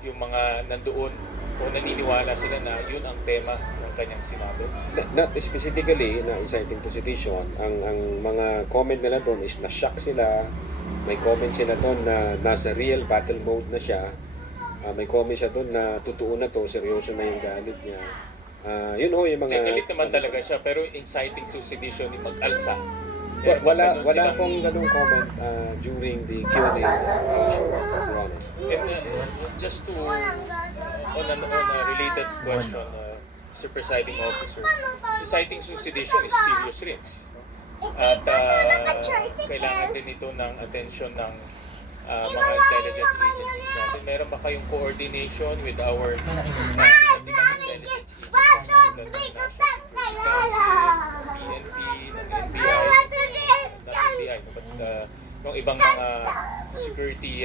yung mga nandoon o naniniwala sila na yun ang tema ng kanyang sinabi? Not specifically na inciting to sedition. Ang mga comment nila doon is na-shock sila. May comment sila doon na nasa real battle mode na siya. May comment siya doon na totoo na to, seryoso na yung gamit niya. Yun ho yung mga... Galit naman talaga siya, pero inciting to sedition yung mag-alsa. Wala pong ganung comment during the Q&A show, Your Honor. Just to, on a related question, Mr. Presiding Officer, inciting to sedition is serious rin. At kailangan din ito ng attention ng mga intelligence agencies natin. Meron ba kayong coordination with our intelligence agencies? PNP, NBI, yung ibang mga security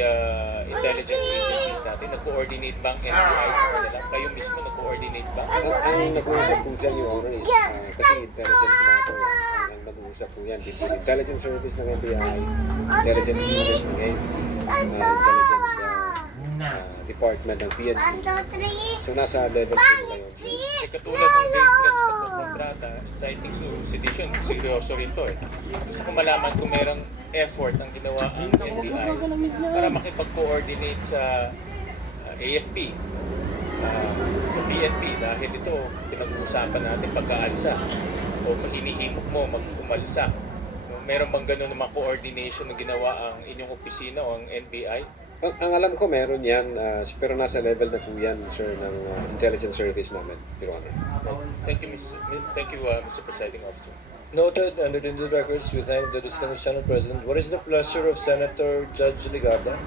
intelligence agencies natin, nag-coordinate ba ang NBI sa kanila? Kayo mismo nag-coordinate ba? Ang nag-uusap po dyan, Your Honor, kasi intelligence matter. Ang nag-uusap po yan, between intelligence service ng NBI, intelligence service ng intelligence department ng PNP. So nasa level po nila yun. Katulad ng vague threats pagpakontrata, inciting to sedition, seryoso rin to eh. Gusto ko malaman kung merong effort ang ginawa ang NBI para makipag-coordinate sa AFP, sa PNP, dahil ito pinag-uusapan natin pagkaalsa o hinihimok mo mag-umalsa. Meron bang gano'n naman coordination na ginawa ang inyong opisina o ang NBI? Ang alam ko meron yan, pero nasa level na po yan, sir, ng intelligence service namin, Your Honor. Thank you, Mr. Presiding Officer. Noted and in the records, we thank the distinguished Senate President. What is the pleasure of Senator Judge Ligarda?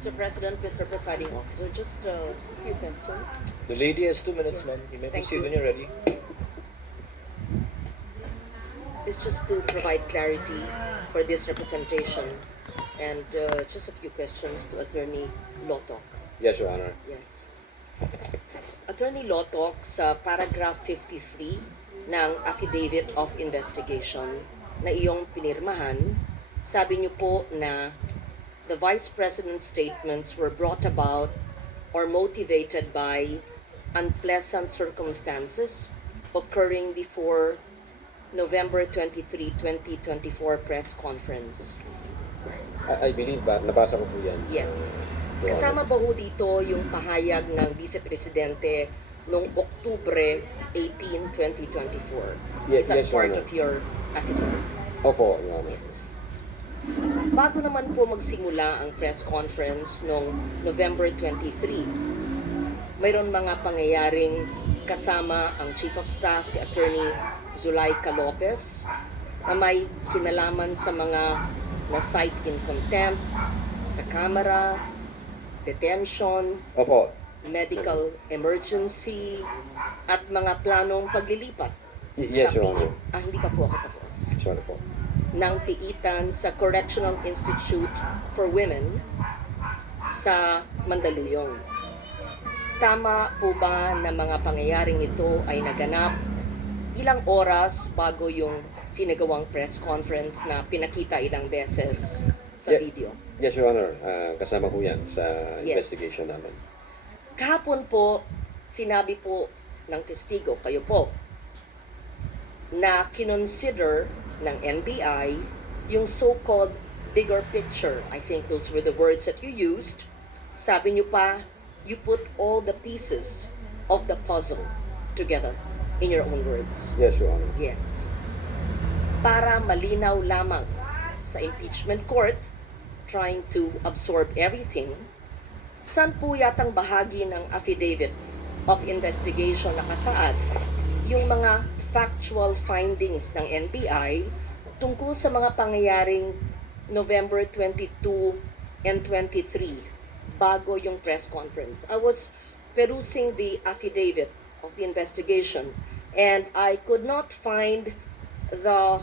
Mr. President, Mr. Presiding Officer, just a few questions. The lady has 2 minutes, ma'am. You may Thank proceed you. when you're ready. It's just to provide clarity for this representation and just a few questions to Attorney Lotok. Yes, Your Honor. Yes. Attorney Lotok, sa paragraph 53 ng Affidavit of Investigation na iyong pinirmahan, sabi niyo po na the Vice President's statements were brought about or motivated by unpleasant circumstances occurring before November 23, 2024 press conference. I believe ba, nabasa ko po yan. Yes. Your Kasama Honor. ba ho dito yung pahayag ng Vice Presidente noong Oktubre 18, 2024? Yes, Is that yes, Your part Honor. of your affidavit? Opo, Your Honor. Yes. Bago naman po magsimula ang press conference noong November 23, mayroon mga pangyayaring kasama ang Chief of Staff, si Attorney Zulaika Lopez, na may kinalaman sa mga na-cite in contempt, sa camera, detention, Opo. medical emergency, at mga planong paglilipat. Yes, Your Honor. Hindi pa po ako tapos. Sorry po. Ng piitan sa Correctional Institute for Women sa Mandaluyong. Tama po ba na mga pangyayaring ito ay naganap ilang oras bago yung sinagawang press conference na pinakita ilang beses sa Yeah. video? Yes, Your Honor. Kasama po yan sa Yes. investigation namin. Kahapon po, sinabi po ng testigo, kayo po, na kinonsider ng NBI yung so-called bigger picture. I think those were the words that you used. Sabi niyo pa, you put all the pieces of the puzzle together in your own words. Yes, Your Honor. Yes. Para malinaw lamang sa impeachment court, trying to absorb everything, saan po yatang bahagi ng affidavit of investigation nakasaad yung mga factual findings ng NBI tungkol sa mga pangyayaring November 22 and 23 bago yung press conference. I was perusing the affidavit of the investigation and I could not find the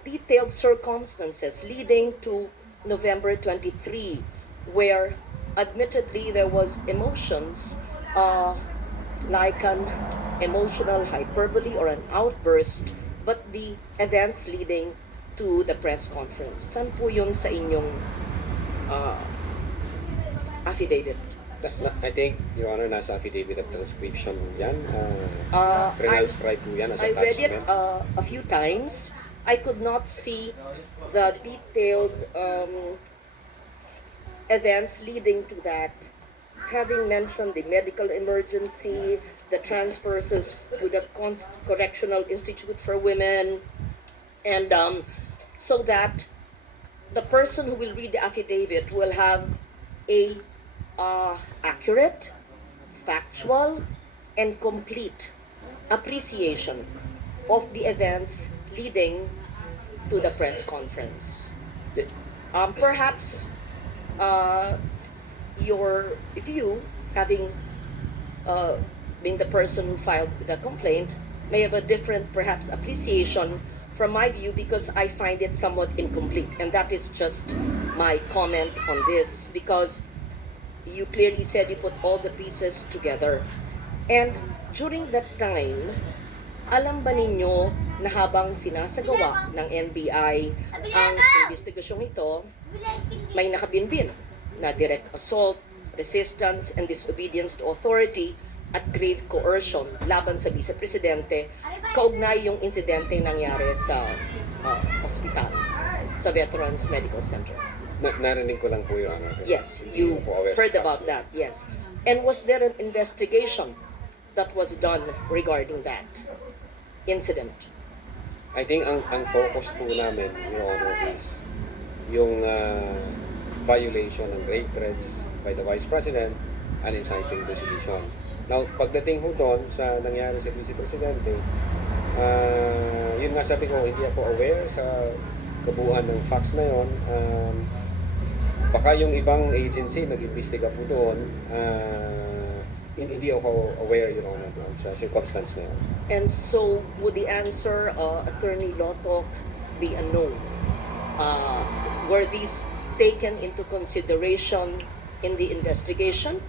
detailed circumstances leading to November 23 where admittedly there was emotions like an emotional hyperbole or an outburst, but the events leading to the press conference. Saan po yun sa inyong affidavit? I think, Your Honor, nasa affidavit of transcription yan. Uh, Transcribe po yan as I read it attachment. a few times. I could not see the detailed events leading to that. Having mentioned the medical emergency, the transfers to the Correctional Institute for Women, and so that the person who will read the affidavit will have a accurate, factual, and complete appreciation of the events leading to the press conference. Perhaps your view, having being the person who filed the complaint, may have a different, perhaps, appreciation from my view, because I find it somewhat incomplete. And that is just my comment on this, because you clearly said you put all the pieces together. And during that time, alam ba ninyo na habang sinasagawa ng NBI ang investigasyong ito, may nakabinbin na direct assault, resistance, and disobedience to authority at grave coercion laban sa Vice Presidente, kaugnay yung insidente nangyari sa ospital, sa Veterans Medical Center. Narinig ko lang po, Your Honor. Yes, you heard about that, yes. And was there an investigation that was done regarding that incident? I think ang focus po namin, Your Honor, is yung violation ng grave threats by the Vice President and inciting the sedition. Now, pagdating ho doon sa nangyari sa Vice Presidente, yun nga sabi ko, hindi ako aware sa kabuuan ng facts na yun. Baka yung ibang agency nag-imbestiga po doon, hindi ako aware, Your Honor, doon sa circumstance na yun. And so, would the answer, Attorney Lotok, be a no? Were these taken into consideration in the investigation?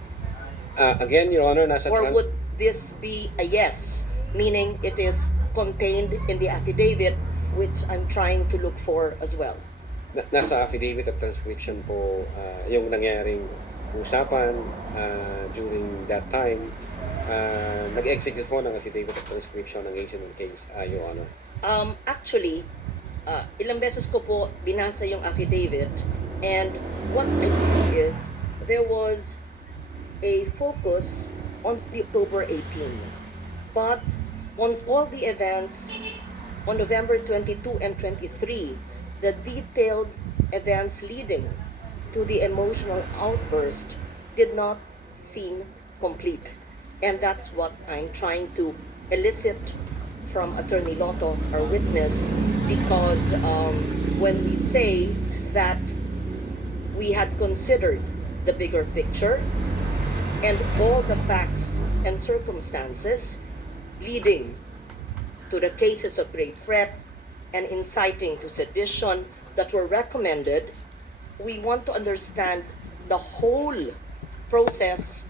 Again, Your Honor, nasa Or would this be a yes, meaning it is contained in the affidavit, which I'm trying to look for as well? Nasa affidavit of transcription po yung nangyaring usapan during that time. Nag-execute po ng affidavit of transcription ng incident case, Your Honor. Actually, ilang beses ko po binasa yung affidavit, and what I see is there was a focus on the October 18, but on all the events on November 22 and 23, the detailed events leading to the emotional outburst did not seem complete. And that's what I'm trying to elicit from Attorney Lotto, our witness, because when we say that we had considered the bigger picture and all the facts and circumstances leading to the cases of grave threat and inciting to sedition that were recommended, we want to understand the whole process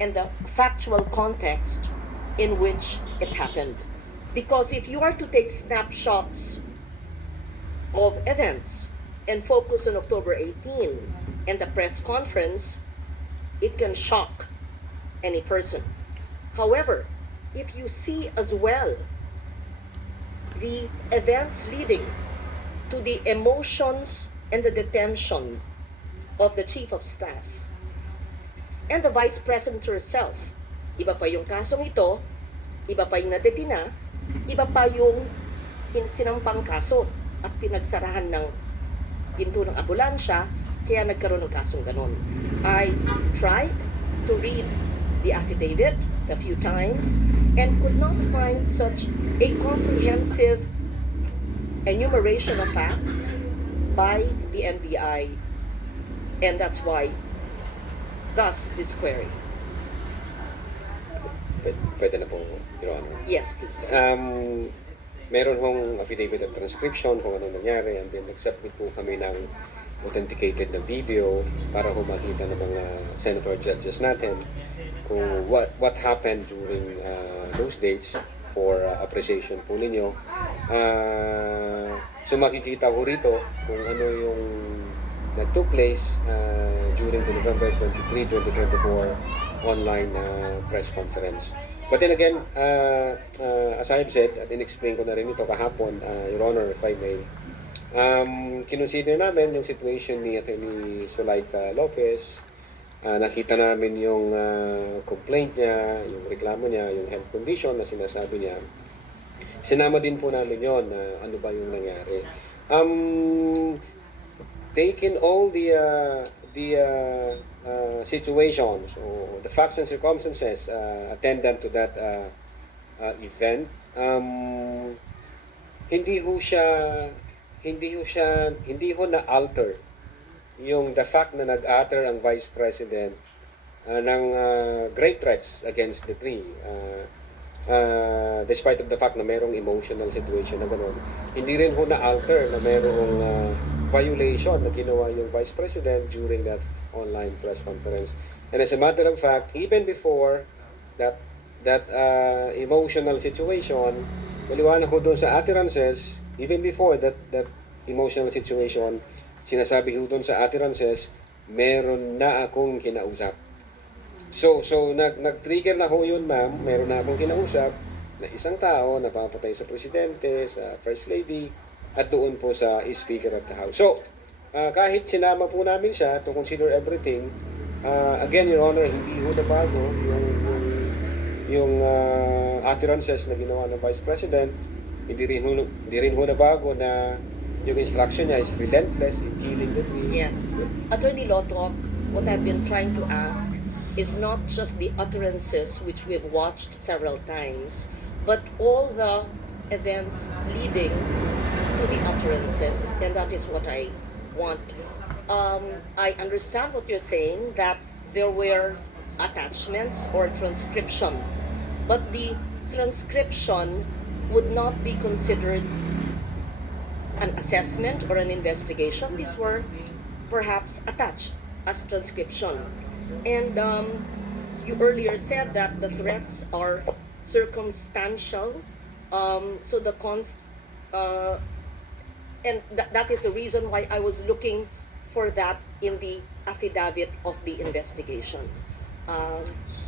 and the factual context in which it happened. Because if you are to take snapshots of events and focus on October 18 and the press conference, it can shock any person. However, if you see as well the events leading to the emotions and the detention of the Chief of Staff and the Vice President herself, iba pa yung kasong ito, iba pa yung nadetina, iba pa yung sinampang kaso at pinagsarahan ng pinto ng ambulansya, kaya nagkaroon ng kasong ganon. I tried to read the affidavit a few times and could not find such a comprehensive enumeration of facts by the NBI, and that's why thus this query. Pwede na po, Your Honor. Yes, please. Meron hong affidavit of transcription kung ano nangyari, and then nag-submit po kami ng authenticated na video para ho makita ng mga senator judges natin kung what happened during those dates for appreciation po ninyo. So makikita ko rito kung ano yung took place during the November 23, 2024 online press conference. But then again, as I've said, at in-explain ko na rin ito kahapon, Your Honor, if I may, kinonsider namin yung situation ni Atty. Sulaita Lopez. Nakita namin yung complaint niya, yung reklamo niya, yung health condition na sinasabi niya. Sinama din po namin yon na ano ba yung nangyari. Taking all the situations or the facts and circumstances attendant to that event, hindi ho na alter yung the fact na nag-utter ang Vice President ng great threats against the three. Despite of the fact na merong emotional situation na gano'n, hindi rin ho na-alter na merong violation na ginawa yung Vice President during that online press conference. And as a matter of fact, even before that emotional situation, maliwanag ko doon sa utterances, even before that emotional situation, sinasabi ko doon sa utterances, meron na akong kinausap. So nag-trigger na ho yun, ma'am. Meron na akong kinausap na isang tao na papatay sa presidente, sa First Lady, at doon po sa Speaker of the House. So, kahit sinama po namin siya to consider everything, again, Your Honor, hindi ho na bago yung utterances na ginawa ng Vice President. Hindi rin ho na bago na yung instruction niya is relentless in killing the three. Yes. Attorney Lotok, what I've been trying to ask is not just the utterances which we've watched several times, but all the events leading to the utterances, and that is what I want. I understand what you're saying, that there were attachments or transcription, but the transcription would not be considered an assessment or an investigation. These were perhaps attached as transcription. And you earlier said that the threats are circumstantial. So the and that is the reason why I was looking for that in the affidavit of the investigation.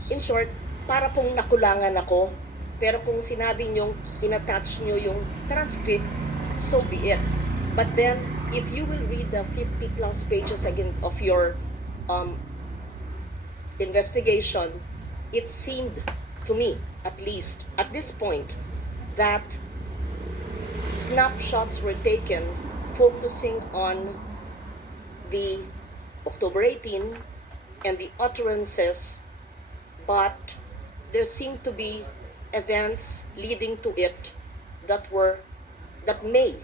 In short, para pong nakulangan ako, pero kung sinabi nyong inattach nyo yung transcript, so be it. But then, if you will read the 50 plus pages again of your investigation, it seemed to me, at least at this point, that snapshots were taken focusing on the October 18 and the utterances, but there seemed to be events leading to it that may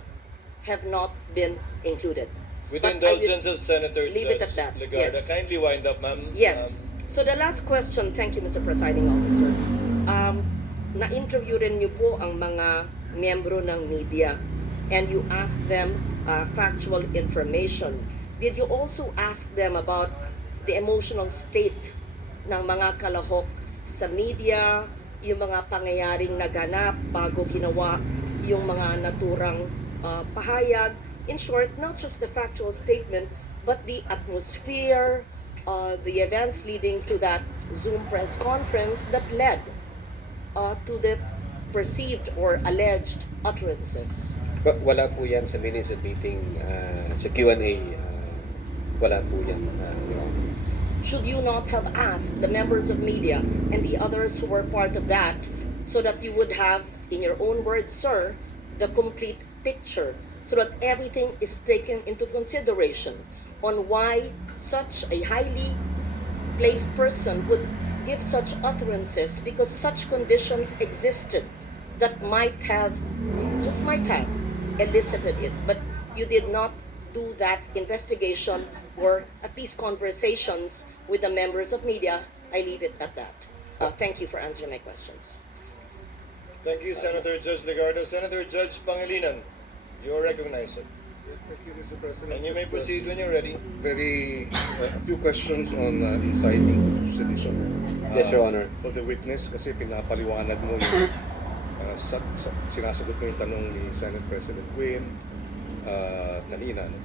have not been included. With But the I will indulgence of Senator leave it Judge at that. Legarda, Yes. kindly wind up, ma'am. Yes. So the last question, thank you Mr. Presiding Officer. Na-interview rin niyo po ang mga miyembro ng media and you asked them factual information. Did you also ask them about the emotional state ng mga kalahok sa media, yung mga pangyayaring naganap bago ginawa yung mga naturang pahayag? In short, not just the factual statement, but the atmosphere, the events leading to that Zoom press conference that led to the perceived or alleged utterances. Wala po yan sa minutes of meeting, sa Q&A, wala po yan. Your Honor. Should you not have asked the members of media and the others who were part of that so that you would have, in your own words, sir, the complete picture, so that everything is taken into consideration on why such a highly placed person would give such utterances, because such conditions existed that just might have elicited it. But you did not do that investigation or at least conversations with the members of media. I leave it at that. Thank you for answering my questions. Thank you, Senator Judge Legarda. Senator Judge Pangilinan, you are recognized, sir. Thank you, Mr. President. And you may Just, proceed when you're ready. a few questions on inciting sedition. Yes, Your Honor. For the witness, kasi pinapaliwanag mo yung sinasagot mo yung tanong ni Senate President Quinn kanina. No?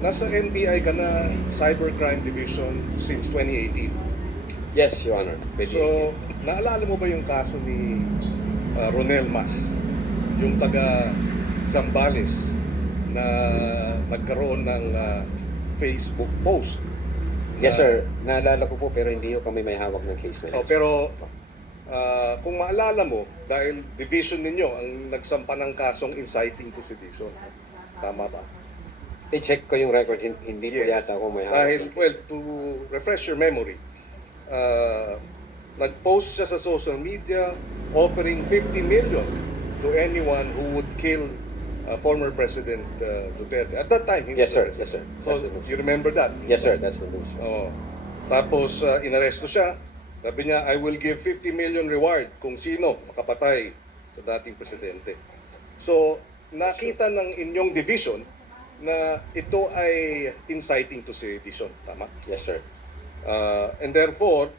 Nasa NBI ka na Cybercrime Division since 2018. Yes, Your Honor. So, naalala mo ba yung kaso ni Ronel Mas, yung taga Zambales, na nagkaroon ng Facebook post? Yes, sir. Naalala ko po pero hindi ko kami may hawak ng case na yun. Pero kung maalala mo, dahil division ninyo ang nagsampa ng kasong inciting to sedition. Tama ba? I-check ko yung record, hindi po yata ako may hawak. Dahil, ng case. well, to refresh your memory, nag-post siya sa social media offering 50 million to anyone who would kill former President Duterte. At that time, he was Yes, sir. the Yes, sir. So, That's the news. you remember that? Yes, sir. That's the news. Oo. Tapos, inaresto siya. Sabi niya, I will give 50 million reward kung sino makapatay sa dating presidente. So, nakita ng inyong division na ito ay inciting to sedition. Tama? Yes, sir. And therefore,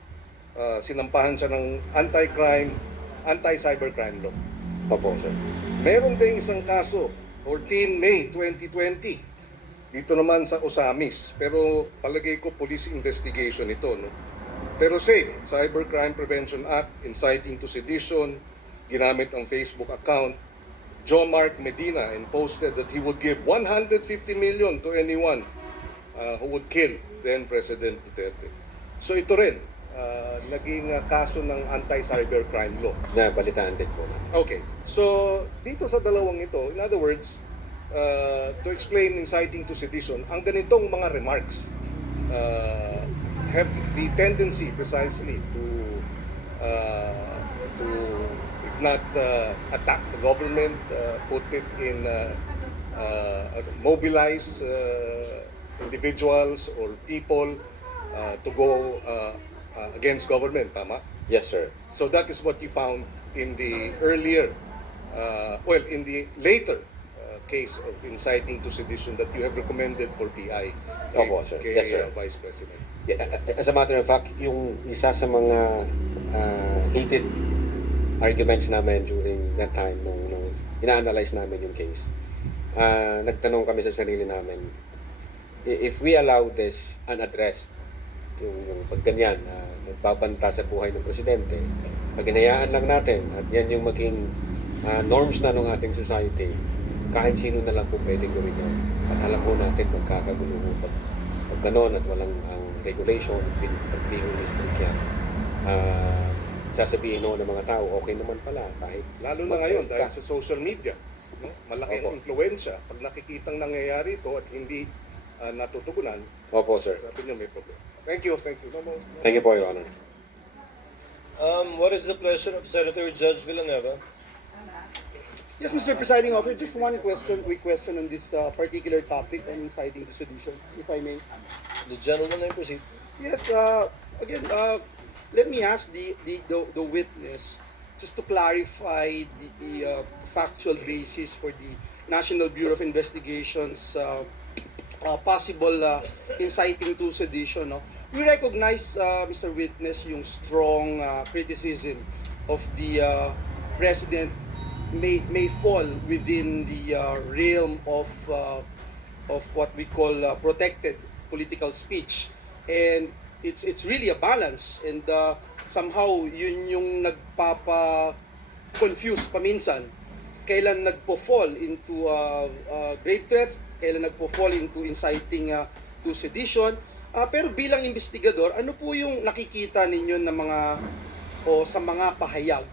sinampahan siya ng anti-cybercrime law. Opo, sir. Meron ding isang kaso, 14 May 2020. Dito naman sa Osamis. Pero palagay ko police investigation ito. No? Pero same, Cybercrime Prevention Act, inciting to sedition, ginamit ang Facebook account, Joe Mark Medina, and posted that he would give 150 million to anyone who would kill then President Duterte. So ito rin, naging kaso ng anti-cybercrime law. Nabalitaan din po. Okay. So, dito sa dalawang ito, in other words, to explain inciting to sedition, ang ganitong mga remarks have the tendency precisely to if not attack the government, put it in mobilize individuals or people to go against government, tama? Yes, sir. So that is what you found in the earlier, in the later case of inciting to sedition that you have recommended for PI Opo, sir. kay Yes, sir. Vice President. Yeah, as a matter of fact, yung isa sa mga heated arguments namin during that time nung ina-analyze namin yung case, nagtanong kami sa sarili namin, if we allow this unaddressed, yung pag ganyan, nagbabanta sa buhay ng presidente, pag hinayaan lang natin at yan yung maging norms na ng ating society, kahit sino na lang po pwedeng gawin yan. At alam po natin magkakagulo pag ganon at walang regulation, pag-realistic yan. Sasabihin ng mga tao, okay naman pala kahit Lalo na ngayon dahil sa social media, no? Malaki ang Opo. influensya. Pag nakikitang nangyayari ito at hindi natutugunan, Opo, sir. sabi niyo may problema. Thank you. No more. Thank you po, Your Honor. What is the pleasure of Senator Judge Villanueva? Yes, Mr. Presiding Officer, just one quick question on this particular topic on inciting to sedition, if I may. The gentleman may proceed. Yes, again, let me ask the witness just to clarify the factual basis for the National Bureau of Investigation's possible inciting to sedition. No? We recognize, Mr. Witness, yung strong criticism of the President may fall within the realm of what we call protected political speech, and it's really a balance, and somehow yun yung nagpapa-confuse paminsan, kailan nagpo-fall into grave threats, kailan nagpo-fall into inciting to sedition. Pero bilang investigador, ano po yung nakikita ninyo na sa mga pahayag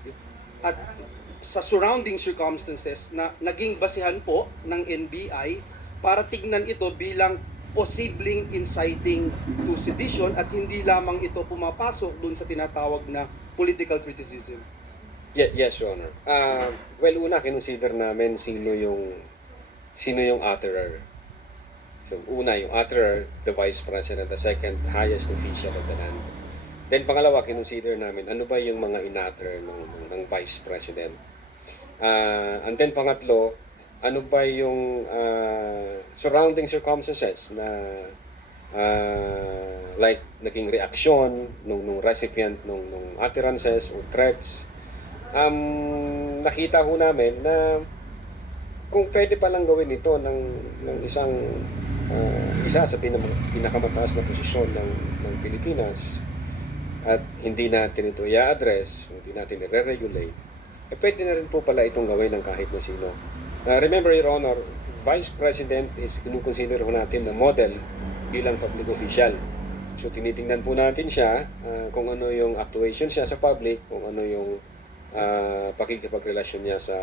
at sa surrounding circumstances na naging basihan po ng NBI para tignan ito bilang posibleng inciting to sedition at hindi lamang ito pumapasok dun sa tinatawag na political criticism? Yes, Your Honor. Well, una, kinonsider namin sino yung utterer. So, una, yung utterer, the Vice President, the second highest official of the land. Then, pangalawa, kinonsider namin, ano ba yung mga in-utter ng Vice President. And then, pangatlo, ano ba yung surrounding circumstances na like naging reaksyon nung recipient nung utterances or threats. Nakita ho namin na kung pwede palang gawin ito ng isang isa sa pinakamataas na posisyon ng Pilipinas at hindi natin ito i-address, hindi natin i-regulate, pwede na rin po pala itong gawin ng kahit na sino. Remember, Your Honor, Vice President is kinukonsider ho natin na model bilang public official. So tinitingnan po natin siya kung ano yung actuation siya sa public, kung ano yung pakikipagrelasyon niya sa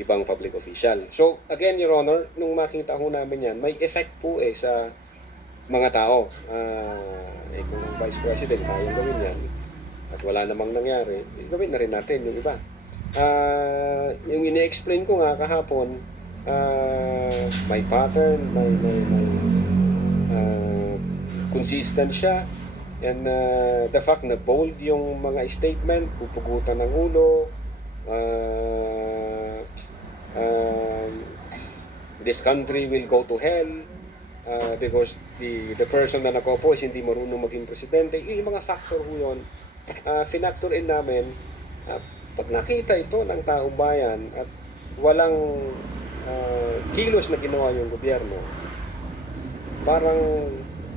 ibang public official. So again, Your Honor, nung makita ho namin yan, may effect po sa mga tao. Kung ang Vice President kayang gawin yan at wala namang nangyari, gawin na rin natin yung iba. Yung ine-explain ko nga kahapon, may pattern, may consistent siya, and the fact na bold yung mga statement, pupugutan ng ulo, this country will go to hell because the person na nakopo is hindi marunong maging presidente. Yung mga factor ho yun, finactor in namin. Pag nakita ito ng taong bayan at walang kilos na ginawa yung gobyerno, parang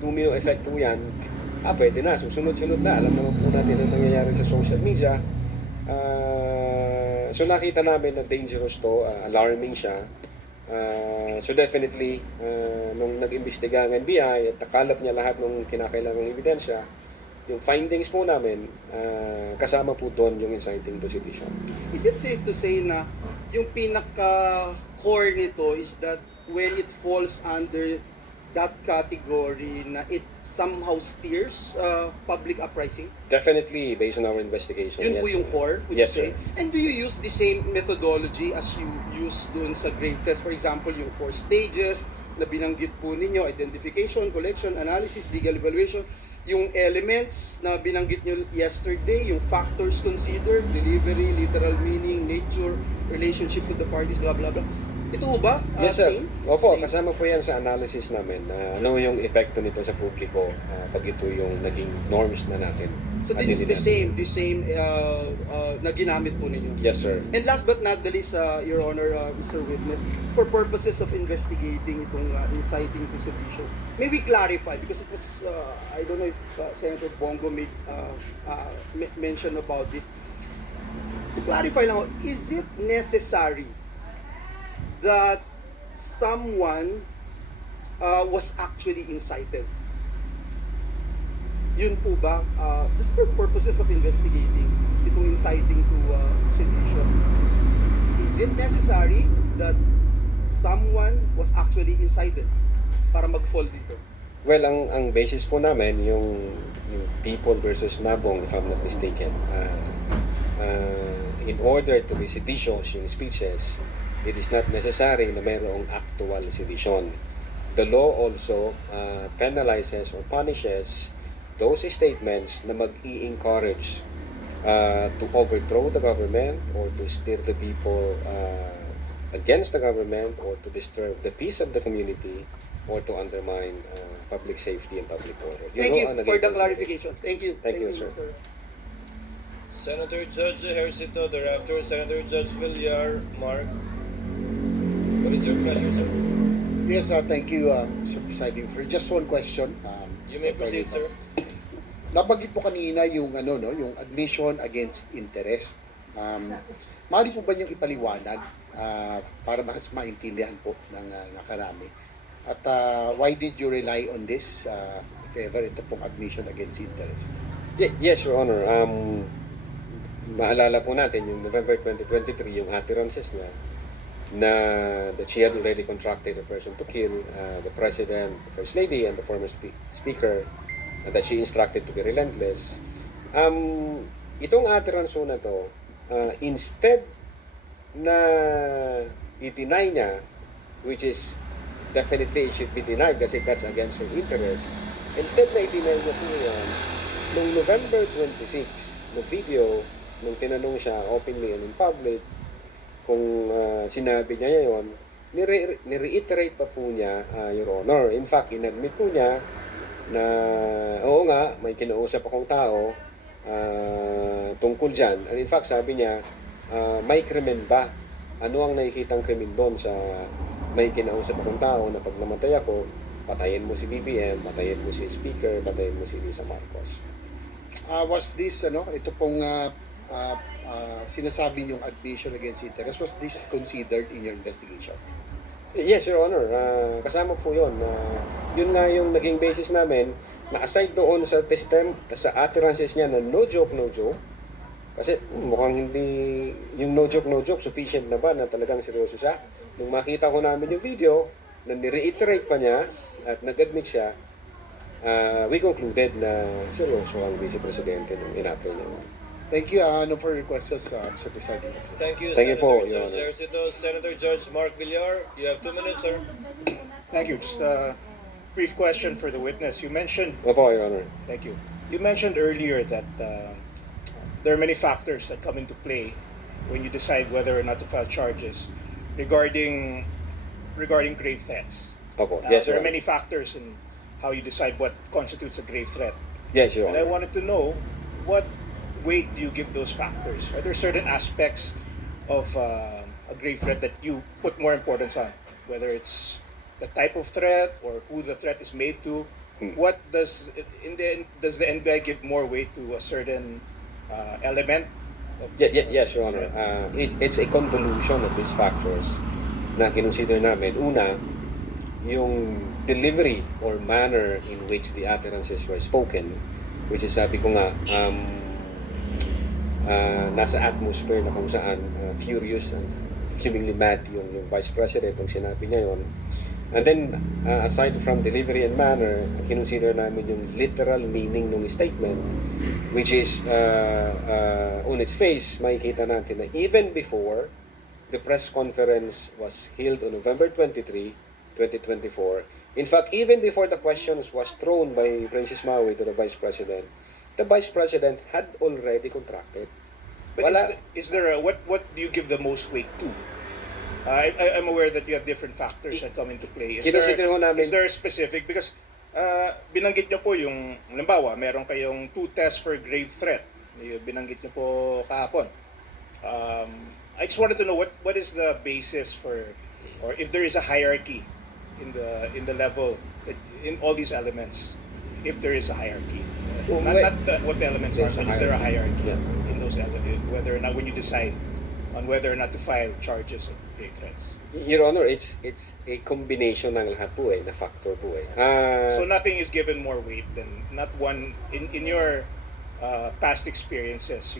domino effect po yan, pwede na, susunod-sunod na. Alam naman po natin ang nangyayari sa social media. So nakita namin na dangerous to, alarming siya. So definitely, nung nag-imbestiga ang NBI at nakalap niya lahat ng kinakailangang ebidensya, yung findings po namin, kasama po doon yung inciting to sedition. Is it safe to say na yung pinaka-core nito is that when it falls under that category na it somehow steers public uprising? Definitely, based on our investigation. Yun yes, po yung sir. core, would Yes, you say? sir. And do you use the same methodology as you use doon sa grade test? For example, yung 4 stages na binanggit po ninyo, identification, collection, analysis, legal evaluation, yung elements na binanggit nyo yesterday, yung factors considered, delivery, literal meaning, nature, relationship to the parties, blah, blah, blah. Ito po ba? Yes, sir. Same? Opo, Same. kasama po yan sa analysis namin. Ano yung epekto nito sa publiko pag ito yung naging norms na natin. So this is the same na ginamit po ninyo? Yes, sir. And last but not the least, Your Honor, Mr. Witness, for purposes of investigating itong inciting to sedition, may we clarify, because it was, I don't know if Senator Bongo made mention about this. To clarify now, is it necessary that someone was actually incited? Yun po ba, just for purposes of investigating itong inciting to sedition, is it necessary that someone was actually incited para mag-fall dito? Well, ang basis po namin, yung People versus Nabong, if I'm not mistaken, in order to be seditious yung speeches, it is not necessary na mayroong actual sedition. The law also penalizes or punishes those statements na mag-i-encourage to overthrow the government or to steer the people against the government or to disturb the peace of the community or to undermine public safety and public order. Thank you for the clarification. Thank you. Thank you, sir. Mr. Senator Judge Ejercito, thereafter Senator Judge Villar, Mark. What is your pleasure, sir? Yes, thank you, Mr. Presiding. For just one question. You may proceed, sir. Nabanggit mo kanina yung yung admission against interest. Maaari po ba niyong ipaliwanag para mas maintindihan po ng nakarami? At why did you rely on this if ever ito pong admission against interest? Yes, Your Honor. Maalala po natin yung November 2023, yung utterances niya na that she had already contracted a person to kill the President, the First Lady, and the former Speaker, that she instructed to be relentless. Itong utterance na to, instead na i-deny niya, which is definitely it should be denied kasi that's against her interest, instead na i-deny niya po yan, noong November 26, no video, nung tinanong siya openly and in public, kung sinabi niya yun, Ni-reiterate pa po niya, Your Honor. In fact, inadmit po niya na oo nga, may kinausap akong tao tungkol dyan. And in fact, sabi niya, may krimen ba? Ano ang nakikitang krimen doon sa may kinausap akong tao na pag namatay ako, patayin mo si BBM, patayin mo si Speaker, patayin mo si Lisa Marcos. Was this, ito pong sinasabi niyong admission against interest, was this considered in your investigation? Yes, Your Honor. Kasama po yun. Yun nga yung naging basis namin na aside doon sa sa utterances niya na no joke, kasi mukhang hindi, yung no joke, sufficient na ba na talagang seryoso siya? Nung makita ko namin yung video, na ni-reiterate pa niya at nag-admit siya, we concluded na seryoso ang Vice Presidente nung in-utter niya. Thank you. No further questions, Mr. Presiding Officer. Thank you, Thank you Senator po, Your George Honor. Ejercito. Senator George Mark Villar, you have 2 minutes, sir. Thank you. Just a brief question for the witness. You mentioned, Opo, Your Honor. thank you. You mentioned earlier that there are many factors that come into play when you decide whether or not to file charges regarding grave threats. Opo. Yes, There Your are Honor. many factors in how you decide what constitutes a grave threat. Yes, Your And I Honor. wanted to know, what weight do you give those factors? Are there certain aspects of a grave threat that you put more importance on? Whether it's the type of threat or who the threat is made to? What does does the NBI give more weight to a certain element? Yes, Your Honor. It's a convolution of these factors na kinonsider namin. Una, yung delivery or manner in which the utterances were spoken, which is sabi ko nga, nasa atmosphere na kung saan furious and seemingly mad yung Vice President kung sinabi niya yun. And then, aside from delivery and manner, kinonsider namin yung literal meaning ng statement, which is, on its face, makikita natin na even before the press conference was held on November 23, 2024, in fact, even before the questions was thrown by Princess Maui to the Vice President, the Vice President had already contracted. But is there what do you give the most weight to? I'm aware that you have different factors that come into play. Kinonsider ho namin- Is there a specific, because binanggit niyo po yung, halimbawa, meron kayong 2 tests for grave threat. Binanggit niyo po kahapon. I just wanted to know what is the basis for, or if there is a hierarchy in the level in all these elements, if there is a hierarchy. Not what the elements are, but is there a hierarchy in those elements, whether or not when you decide on whether or not to file charges of grave threats? Your Honor, it's a combination ng lahat po na factor po So nothing is given more weight than, not one, in your past experiences,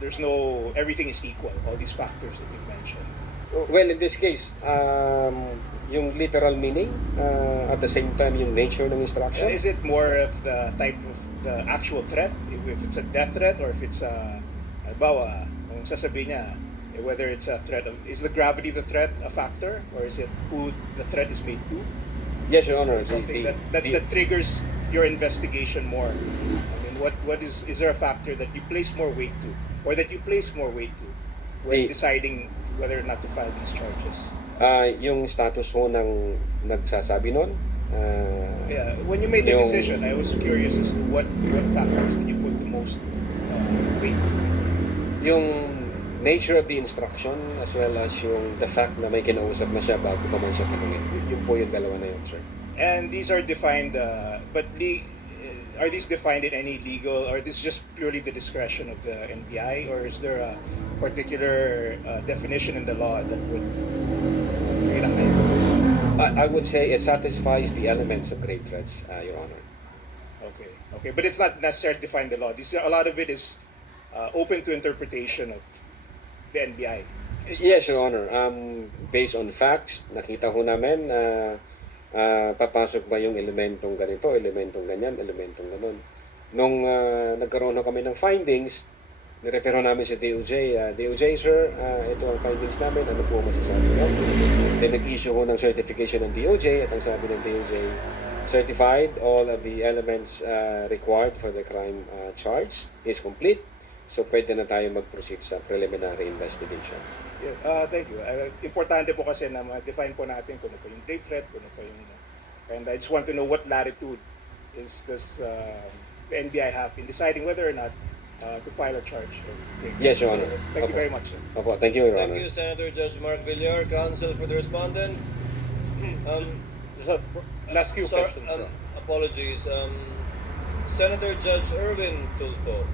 there's no, everything is equal, all these factors that you've mentioned. Well, in this case, yung literal meaning, at the same time yung nature ng instruction. Is it more of the type of the actual threat, if it's a death threat, or if it's a, halimbawa, kung sasabihin niya, whether it's a threat of, is the gravity of the threat a factor, or is it who the threat is made to? Yes, Your Honor. Something that triggers your investigation more. I mean, what is there a factor that you place more weight to, or that you place more weight to when deciding whether or not to file these charges? Yung status ho ng nagsasabi nun. Yeah, when you made the yung- decision, I was curious as to what factors did you put the most weight to? Yung nature of the instruction as well as yung the fact na may kinausap na siya bago pa man siya tanungin. Yun po yung dalawa na yun, sir. And these are defined, are these defined in any legal, or this is just purely the discretion of the NBI, or is there a particular definition in the law that would create a hierarchy? I would say it satisfies the elements of grave threats, Your Honor. Okay, but it's not necessarily defined in the law. A lot of it is open to interpretation of the NBI. Yes, Your Honor. Based on facts, nakita ho namin papasok ba yung elementong ganito, elementong ganyan, elementong ganon. Nung nagkaroon na kami ng findings, nirefero namin si DOJ. DOJ, sir, ito ang findings namin, ano po masasabi nyo? Then nag-issue ho ng certification ng DOJ, at ang sabi ng DOJ, certified, all of the elements required for the crime charge is complete. So pwede na tayo mag-proceed sa preliminary investigation. Yeah, thank you. Importante po kasi na ma-define po natin kung ano po yung grave threat, kung ano po yung... And I just want to know what latitude does the NBI have in deciding whether or not to file a charge of grave threat. Yes, Your Honor. Thank you Opo. very much, sir. Opo, thank you, Your Thank Honor. you, Senator Judge Mark Villar. Counsel for the respondent. Just a last few questions, sir. Apologies. Senator Judge Erwin Tulfo.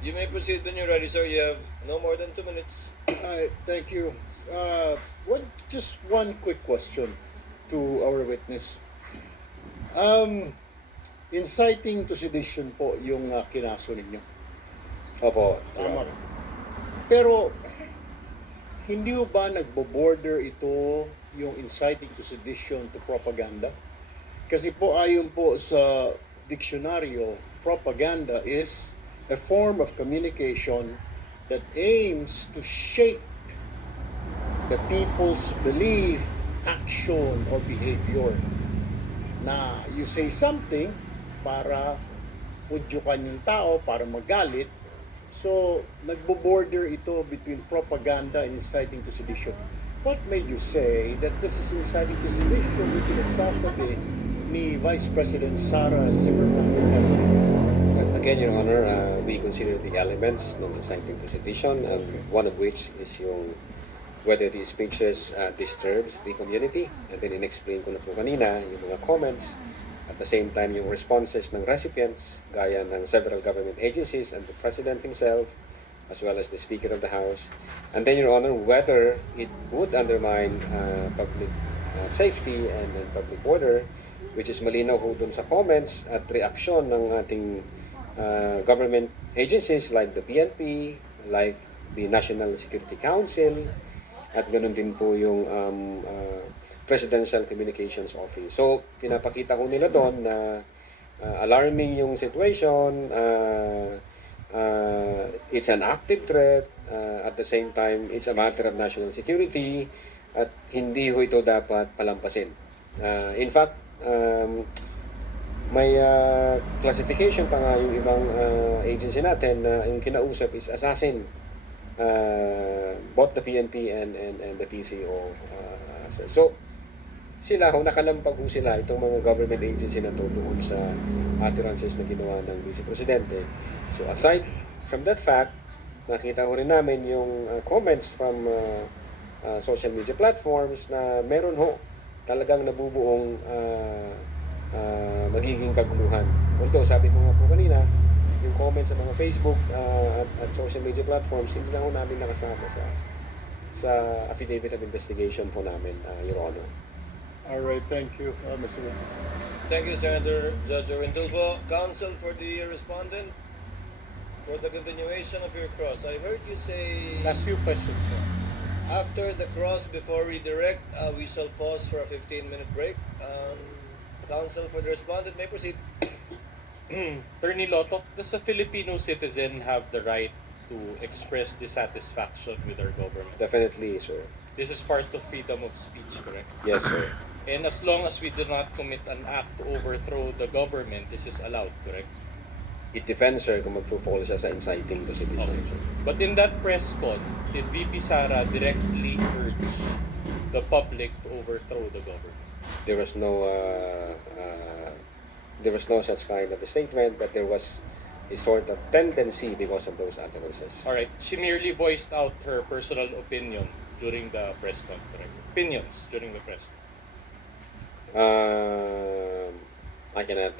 You may proceed when you're ready, sir. You have no more than 2 minutes. Thank you. Just one quick question to our witness. Inciting to sedition po yung kinaso ninyo. Opo. Tama. Pero hindi ba nagbo-border ito yung inciting to sedition to propaganda? Kasi po ayon po sa diksyonaryo, propaganda is a form of communication that aims to shape the people's belief, action, or behavior. Na you say something para pudyukan yung tao, para magalit. So, nagbo-border ito between propaganda and inciting to sedition. What made you say that this is inciting to sedition yung pinagsasabi ni Vice President Sara Zimmerman? Again, Your Honor, we consider the elements ng inciting to sedition, and one of which is yung whether the speeches disturbs the community, and then in-explain ko na po kanina yung mga comments, at the same time yung responses ng recipients, gaya ng several government agencies and the President himself, as well as the Speaker of the House, and then, Your Honor, whether it would undermine public safety and public order, which is malinaw ho dun sa comments at reaksyon ng ating government agencies like the PNP, like the National Security Council, at ganoon din po yung Presidential Communications Office. So, pinapakita ko nila doon na alarming yung situation, it's an active threat, at the same time, it's a matter of national security, at hindi ho ito dapat palampasin. In fact, may classification pa nga yung ibang agency natin na yung kinausap is assassin, both the PNP and the PCO. So, sila ho, nakalampag ho sila, itong mga government agency na to doon sa utterances na ginawa ng Vice Presidente. So, aside from that fact, nakita ho rin namin yung comments from social media platforms na meron ho talagang nabubuong magiging kaguluhan. Although, sabi ko nga po kanina, yung comments sa mga Facebook at social media platforms, hindi lang ho namin nakasama sa affidavit of investigation po namin, Your Honor. All right, thank you, Mr. Witness. Thank you, Senator Judge Erwin Tulfo. Counsel for the respondent, for the continuation of your cross. I heard you say Last few questions, sir. after the cross, before redirect, we shall pause for a 15-minute break. Counsel for the respondent may proceed. Attorney Loto, does a Filipino citizen have the right to express dissatisfaction with our government? Definitely, sir. This is part of freedom of speech, correct? Yes, sir. And as long as we do not commit an act to overthrow the government, this is allowed, correct? It depends, sir, kung mag-fall siya sa inciting to sedition. Okay. But in that press con, did VP Sara directly urge the public to overthrow the government? There was no such kind of a statement, but there was a sort of tendency because of those utterances. All right. She merely voiced out her personal opinion during the press con, correct? Opinions during the press con. I cannot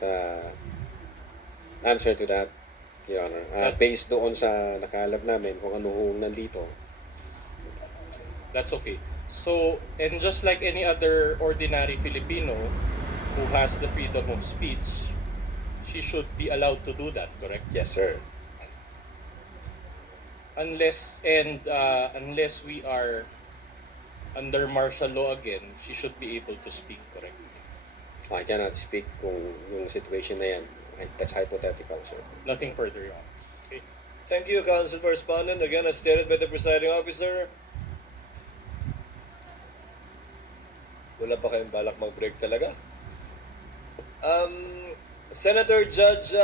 answer to that, Your Honor. Based doon sa nakalap namin kung ano hong nandito. That's okay. So, and just like any other ordinary Filipino who has the freedom of speech, she should be allowed to do that, correct? Yes, sir. Unless we are under martial law again, she should be able to speak, correct? I cannot speak kung yung situation na yan. That's hypothetical, sir. Nothing further, Your Honor. Okay. Thank you, Counsel for Respondent. Again, as stated by the presiding officer, wala pa kayong balak mag-break talaga. Senator Judge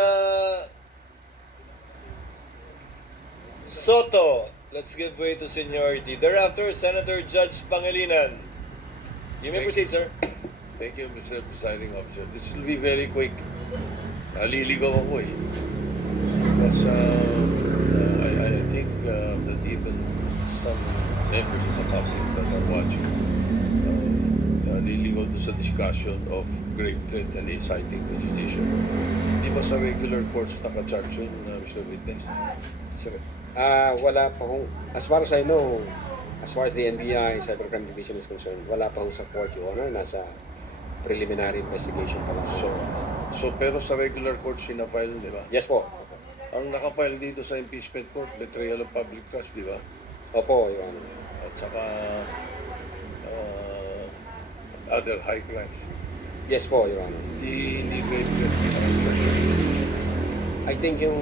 Soto, let's give way to seniority. Thereafter, Senator Judge Pangilinan. You may proceed, sir. Thank you, Mr. Presiding Officer. This will be very quick. Naliligaw ako eh. Because I think that even some members of the public that are watching naliligaw doon sa discussion of grave threat and inciting to sedition. Di ba sa regular courts naka-charge yun, Mr. Witness? Sir, wala pa hong, as far as I know, as far as the NBI Cybercrime Division is concerned, wala pa hong support, Your Honor. Nasa preliminary investigation pa lang. So pero sa regular courts sinafile, di ba? Yes po. Ang nakafile dito sa impeachment court, betrayal of public trust, di ba? Opo, Your Honor. At saka other high crimes. Yes po, Your Honor. Hindi grave threat. I think yung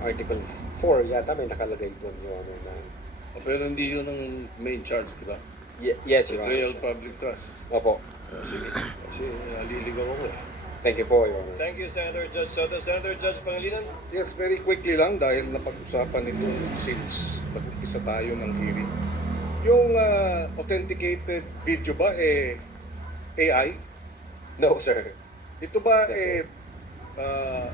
Article 4 yata may nakalagay doon, Your Honor, na Pero hindi yun ang main charge, di ba? yes, Your Betrayal Honor. of public trust. Opo. Sige. Kasi naliligaw ako eh. Thank you po, Your Honor. Thank you, Senator Judge Soto. Senator Judge Pangilinan. Yes, very quickly lang dahil napag-usapan ito since nag-umpisa tayo ng hearing. Yung authenticated video ba AI? No, sir. Ito ba Yes,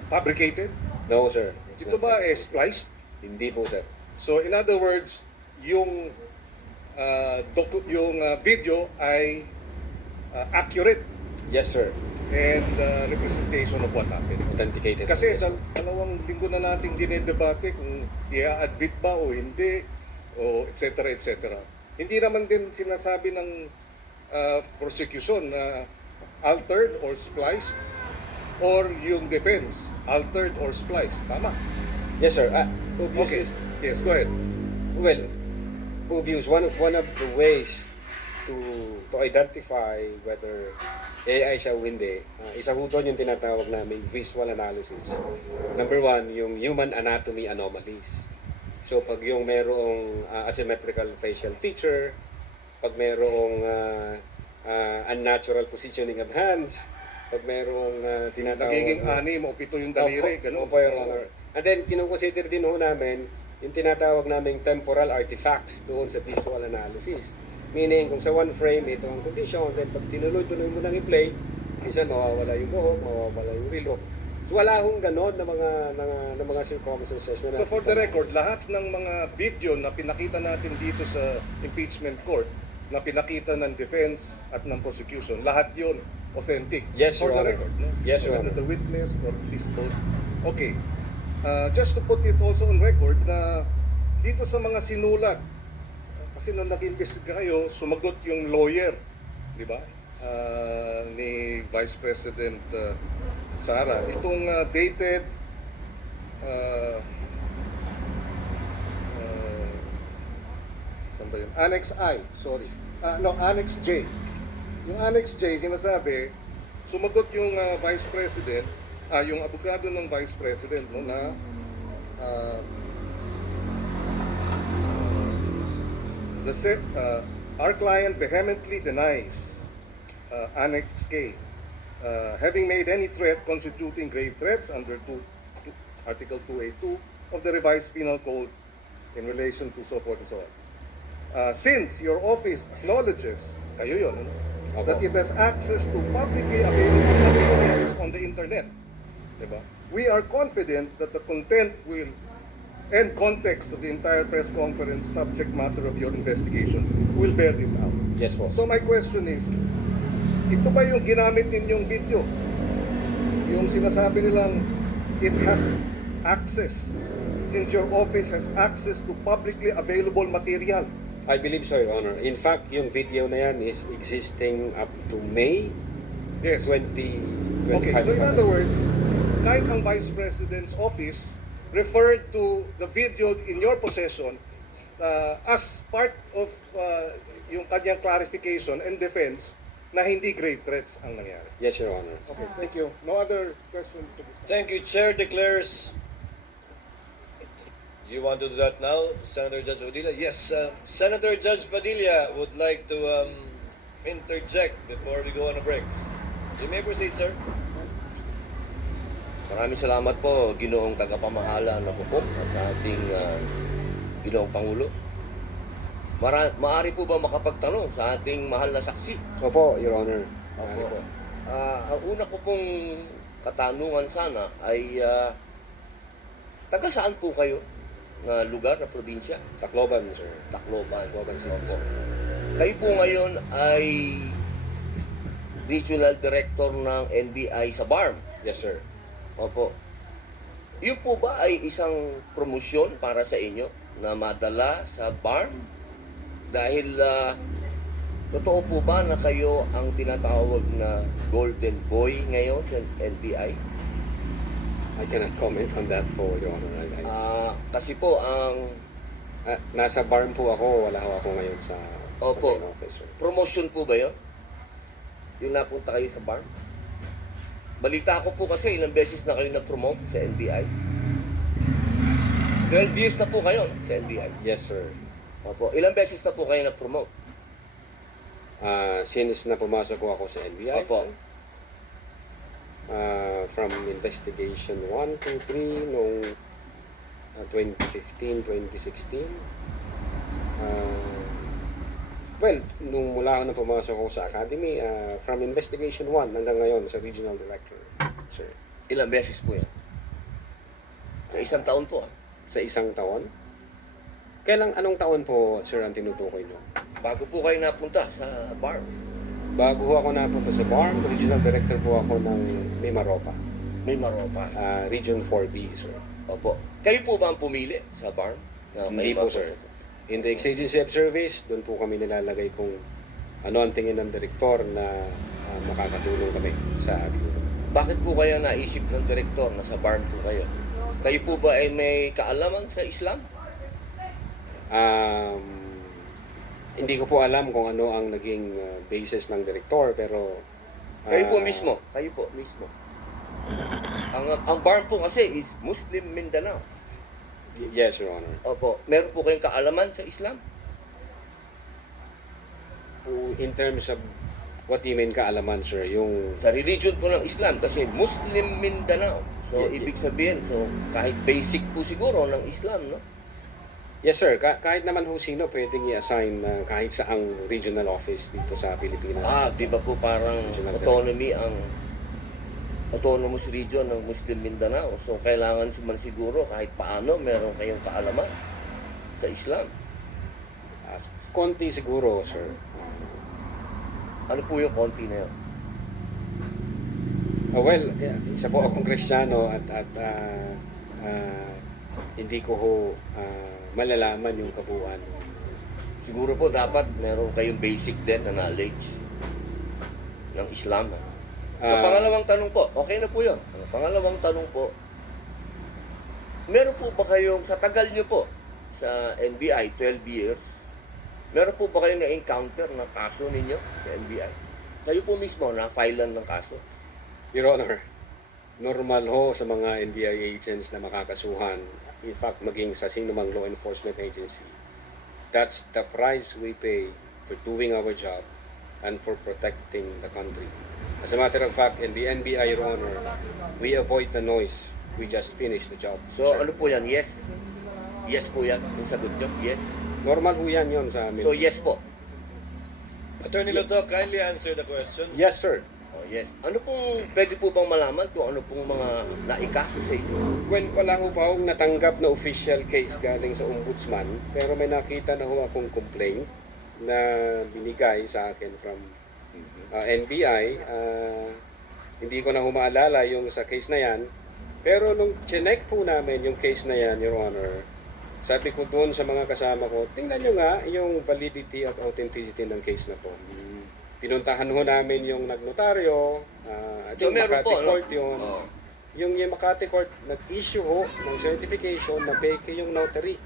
fabricated? No, sir. Ito ba spliced? Hindi po, sir. So in other words, yung video ay accurate Yes, sir. and representation of what happened. Authenticated. Kasi Yes, sir. dalawang linggo na nating dinedebate kung i-admit ba o hindi, o etc. etc. Hindi naman din sinasabi ng prosecution na altered or spliced or yung defense altered or spliced. Tama? Yes, sir. Okay. Yes, go ahead. Well, obvious. One of the ways to identify whether AI siya o hindi, isa ho doon yung tinatawag namin visual analysis. Number one, yung human anatomy anomalies. So pag yung merong asymmetrical facial feature, pag merong unnatural positioning of hands, pag merong tinatawag Nagiging 6 o 7 yung daliri, ganun. Opo, Your Honor. And then, kinukonsider din ho namin yung tinatawag naming temporal artifacts doon sa visual analysis. Meaning, kung sa one frame, ito ang condition, then pag tinuloy-tuloy mo nang i-play, minsan mawawala yung buhok, mawawala yung relo. So, wala hong ganon na mga circumstances na So for the record, lahat ng mga video na pinakita natin dito sa impeachment court, na pinakita ng defense at ng prosecution, lahat yun authentic. Yes, For Your the Honor. record. No? Yes, Your Whether Honor. the witness or at least both. Okay. Just to put it also on record na dito sa mga sinulat, kasi nung nag-imbestiga kayo, sumagot yung lawyer, di ba? Ni Vice President Sara. Itong dated saan ba yun? Annex I, sorry. Annex J. Yung Annex J, sinasabi, sumagot yung Vice President, yung abogado ng Vice President, no, na our client vehemently denies Annex K having made any threat constituting grave threats under Article 2A2 of the revised penal code in relation to so forth and so on. Since your office acknowledges, kayo yun, ano, that it has access to publicly available documents on the internet, diba? We are confident that the content will and context of the entire press conference subject matter of your investigation will bear this out. Yes po. So my question is, ito ba yung ginamit ninyong video? Yung sinasabi nilang it has access, since your office has access to publicly available material. I believe so, Your Honor. In fact, yung video na yan is existing up to May Yes. 2025. Okay, so in other words, kahit ang Vice President's office referred to the video in your possession as part of yung kanyang clarification and defense na hindi grave threats ang nangyari. Yes, Your Honor. Okay, thank you. No other question to this? Thank you. Chair declares. You want to do that now, Senator Judge Padilla? Yes, Senator Judge Padilla would like to interject before we go on a break. You may proceed, sir. Maraming salamat po, Ginoong Tagapamahala ng Hukok at sa ating Ginoong Pangulo. Maaari po ba makapagtanong sa ating mahal na saksi? Opo, Your Honor. Opo. Ang una ko pong katanungan sana ay taga saan po kayo na lugar, na probinsya? Tacloban, sir. Tacloban. Tacloban City, Opo. sir. Kayo po ngayon ay Regional Director ng NBI sa BARM. Yes, sir. Opo. Yun po ba ay isang promosyon para sa inyo na madala sa BARM? Dahil totoo po ba na kayo ang tinatawag na Golden Boy ngayon sa NBI? I cannot comment on that po, Your Honor. Kasi po ang Nasa BARM po ako, wala ho ako ngayon sa Opo. office, sir. promotion po ba yun? Yung napunta kayo sa BARM? Balita ko po kasi ilang beses na kayo na-promote sa NBI. 12 years na po kayo sa NBI. Yes, sir. Opo. Ilang beses na po kayo na-promote? Since na pumasok po ako sa NBI, Opo. from investigation 1 to 3 noong 2015, 2016. Well, nung mula ako na pumasok ako sa academy, from investigation 1 hanggang ngayon sa regional director, sir. Ilang beses po yan? Sa isang taon po. Sa isang taon. Anong taon po, sir, ang tinutukoy nyo? Bago po kayo napunta sa BARM. Bago ho ako napunta sa BARM, regional director po ako ng Mimaropa, May Maropa. Region 4B, sir. Opo. Kayo po ba ang pumili sa BARM? Hindi po, sir. In the exigency of service, doon po kami nilalagay kung ano ang tingin ng direktor na makakatulong kami sa ating. Bakit po kaya naisip ng direktor na sa BARM po kayo? Kayo po ba ay may kaalaman sa Islam? Hindi ko po alam kung ano ang naging basis ng direktor, pero Kayo po mismo. Ang BARM po kasi is Muslim Mindanao. Yes, Your Honor. Opo. Meron po kayong kaalaman sa Islam? In terms of what do you mean kaalaman, sir? Yung Sa religion po ng Islam kasi Muslim Mindanao. So, ibig sabihin, kahit basic po siguro ng Islam, no? Yes, sir. Kahit naman ho sino pwedeng i-assign kahit saang regional office dito sa Pilipinas. Di ba po parang autonomy ang autonomous region ng Muslim Mindanao. So, kailangan man siguro kahit paano meron kayong kaalaman sa Islam. Konti siguro, sir. Ano po yung konti na yun? Well, isa po akong Kristiyano at hindi ko ho malalaman yung kabuuan. Siguro po dapat meron kayong basic din na knowledge ng Islam. Sa pangalawang tanong po, okay na po yun. Ang pangalawang tanong po, meron po ba kayong, sa tagal nyo po, sa NBI, 12 years, meron po ba kayong na-encounter na kaso ninyo sa NBI? Kayo po mismo na-filean ng kaso? Your Honor, normal ho sa mga NBI agents na makakasuhan, in fact, maging sa sinumang law enforcement agency. That's the price we pay for doing our job and for protecting the country. As a matter of fact, in the NBI, Your Honor, we avoid the noise. We just finish the job. So, sir. ano po yan? Yes? Yes po yan? Yung sagot nyo? Yes? Normal ho yan yun sa amin. So, yes po? Attorney Loto, kindly answer the question. Yes, sir. Oh, yes. Ano pong, pwede po bang malaman kung ano pong mga naikaso sa inyo? Well, wala ho pa akong natanggap na official case galing sa ombudsman, pero may nakita na ho akong complaint na binigay sa akin from NBI. Hindi ko na humaalala yung sa case na yan, pero nung chinek po namin yung case na yan, Your Honor, sabi ko doon sa mga kasama ko, tingnan nyo nga yung validity at authenticity ng case na po. Pinuntahan ho namin yung nagnotaryo, So, yung meron Makati po, no? Court yun. Oh. Yung Makati Court, nag-issue ho ng certification na fake yung notary.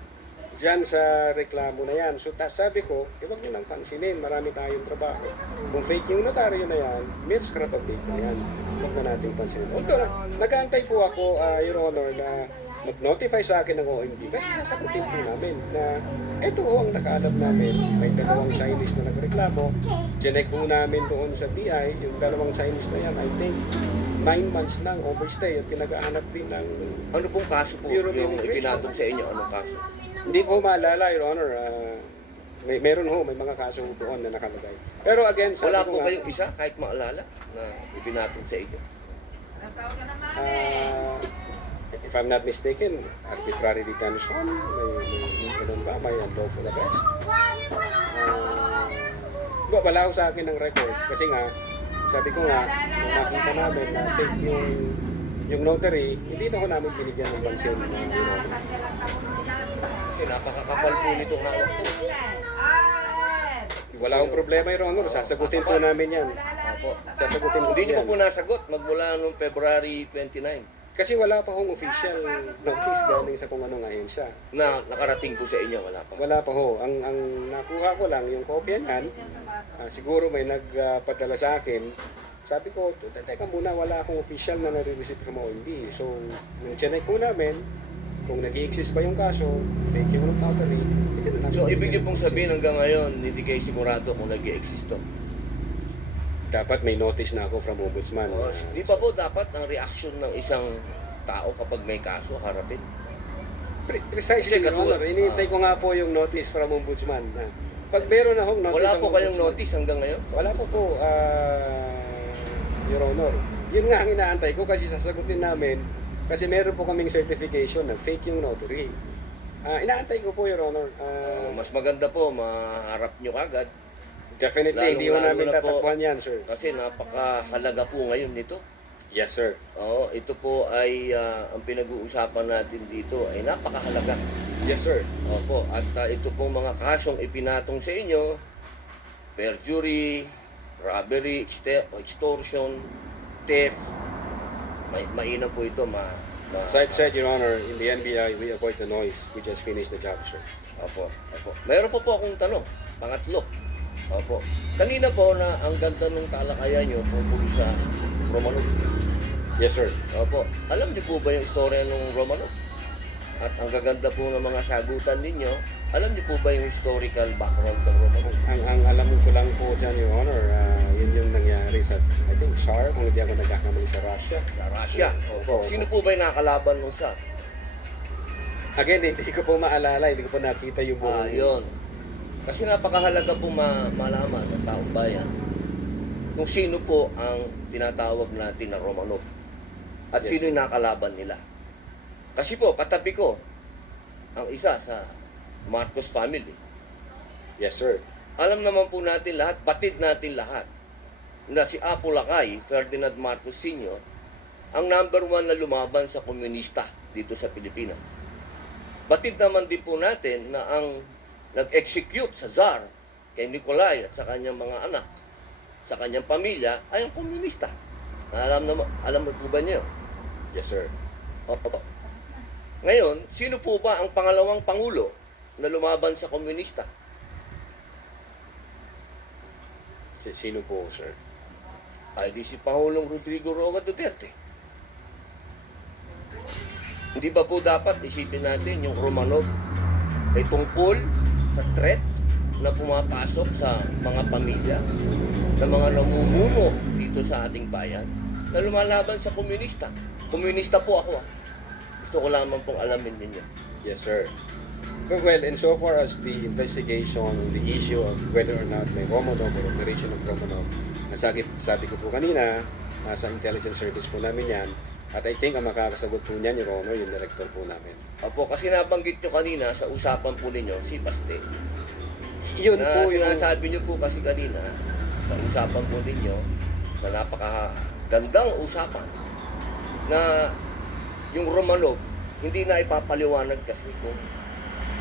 Diyan sa reklamo na yan. So sabi ko, huwag nyo lang pansinin, marami tayong trabaho. Kung fake yung notaryo na yan, may scrap update na yan. Huwag na natin pansinin. Although, nag-aantay po ako, Your Honor, na mag-notify sa akin ng OMB kasi nasagutin po namin na ito ho ang nakaalam namin. May dalawang Chinese na nagreklamo. Chinek po namin doon sa BI, yung dalawang Chinese na yan, I think 9 months lang overstay at pinag-aanap din ng Ano pong kaso po Bureau of yung Immigration. ipinatong sa inyo? Anong kaso? Hindi ko maalala, Your Honor. Meron ho, may mga kaso doon na nakalagay. Pero again, sabi Wala ko po nga, kayong isa kahit maalala na ipinatong sa inyo? if I'm not mistaken, arbitrary detention, may ganun ba, may unlawful arrest. Wala ko sa akin ng record kasi nga, sabi ko nga, nung nakita namin na take yung notary, hindi na ko namin binigyan ng pansin. Kasi napakakapal po nitong hawak po. Wala akong problema, Your Honor. Sasagutin po namin yan. Opo. Sasagutin po Hindi niyo yan. po nasagot magmula noong February 29 Kasi wala pa hong official notice galing sa kung anong ahensya. na nakarating po sa inyo. Wala pa. Wala pa ho. Ang nakuha ko lang, yung kopya niyan, siguro may nagpadala sa akin. Sabi ko, teka muna, wala akong official na nare-receive from OMB. So, nung chinek ko namin, kung nag-i-exist ba yung kaso, fake yung notary, hindi na namin. So, ibig niyo pong sabihin hanggang ngayon, hindi kayo sigurado kung nag-i-exist to. Dapat may notice na ako from Ombudsman. Di pa po dapat ang reaction ng isang tao kapag may kaso harapin? Precisely, Your Honor. Inihintay ko nga po yung notice from Ombudsman. Pag meron na hong notice Wala ang po kayong Ombudsman- notice hanggang ngayon? Wala po, Your Honor. Yun nga ang inaantay ko kasi sasagutin namin kasi meron po kaming certification na fake yung notary. Inaantay ko po, Your Honor. Mas maganda po, maharap nyo kagad. Definitely, hindi ko Lalong-lalo namin na po. tatakbuhan yan, sir. Kasi napakahalaga po ngayon nito. Yes, sir. Oo, ito po ay ang pinag-uusapan natin dito ay napakahalaga. Yes, sir. Opo, at ito pong mga kasong ipinatong sa inyo, perjury, robbery, extortion, theft, mainam po ito. As I've said, Your Honor, in the NBI, we avoid the noise. We just finished the job, sir. Opo, opo. Mayroon po akong tanong, pangatlo. Opo. Kanina po na ang ganda ng talakayan nyo tungkol sa Romanov. Yes, sir. Opo. Alam niyo po ba yung istorya ng Romanov? At ang gaganda po ng mga sagutan ninyo, alam niyo po ba yung historical background ng Romanov? Ang alam ko lang po dyan, Your Honor, yun yung nangyari sa, I think, SAR, kung hindi ako nagkakamali sa Russia. Sa Russia. Opo. Sino po ba yung nakakalaban nung sa? Again, hindi ko po maalala, hindi ko po nakita yung buong... Yun. Kasi napakahalaga po malaman ng taong bayan kung sino po ang tinatawag natin na Romanov at Yes. sino yung nakalaban nila. Kasi po, katabi ko ang isa sa Marcos family. Yes, sir. Alam naman po natin lahat, batid natin lahat, na si Apo Lakay, Ferdinand Marcos Sr., ang number 1 na lumaban sa komunista dito sa Pilipinas. Batid naman din po natin na ang nag-execute sa Tsar kay Nikolai at sa kanyang mga anak, sa kanyang pamilya, ay ang komunista. Alam mo po ba niyo? Yes, sir. Opo. Ngayon, sino po ba ang pangalawang pangulo na lumaban sa komunista? Sino po, sir? Ay di si Pangulong Rodrigo Roa Duterte. Hindi ba po dapat isipin natin yung Romanov ay tungkol sa threat na pumapasok sa mga pamilya, sa mga namumuno dito sa ating bayan, na lumalaban sa komunista. Komunista po ako. Gusto ko lamang pong alamin ninyo. Yes, sir. Well, insofar as the investigation, the issue of whether or not may Romanov or operation of Romanov, sabi ko po kanina, nasa intelligence service po namin yan, at I think ang makakasagot po niyan, Your Honor, yung director po namin. Opo, kasi nabanggit nyo kanina sa usapan po ninyo, si Baste. Yun na po yung... sinasabi nyo po kasi kanina, sa usapan po ninyo, sa napakagandang usapan, na yung Romanov, hindi na ipapaliwanag kasi kung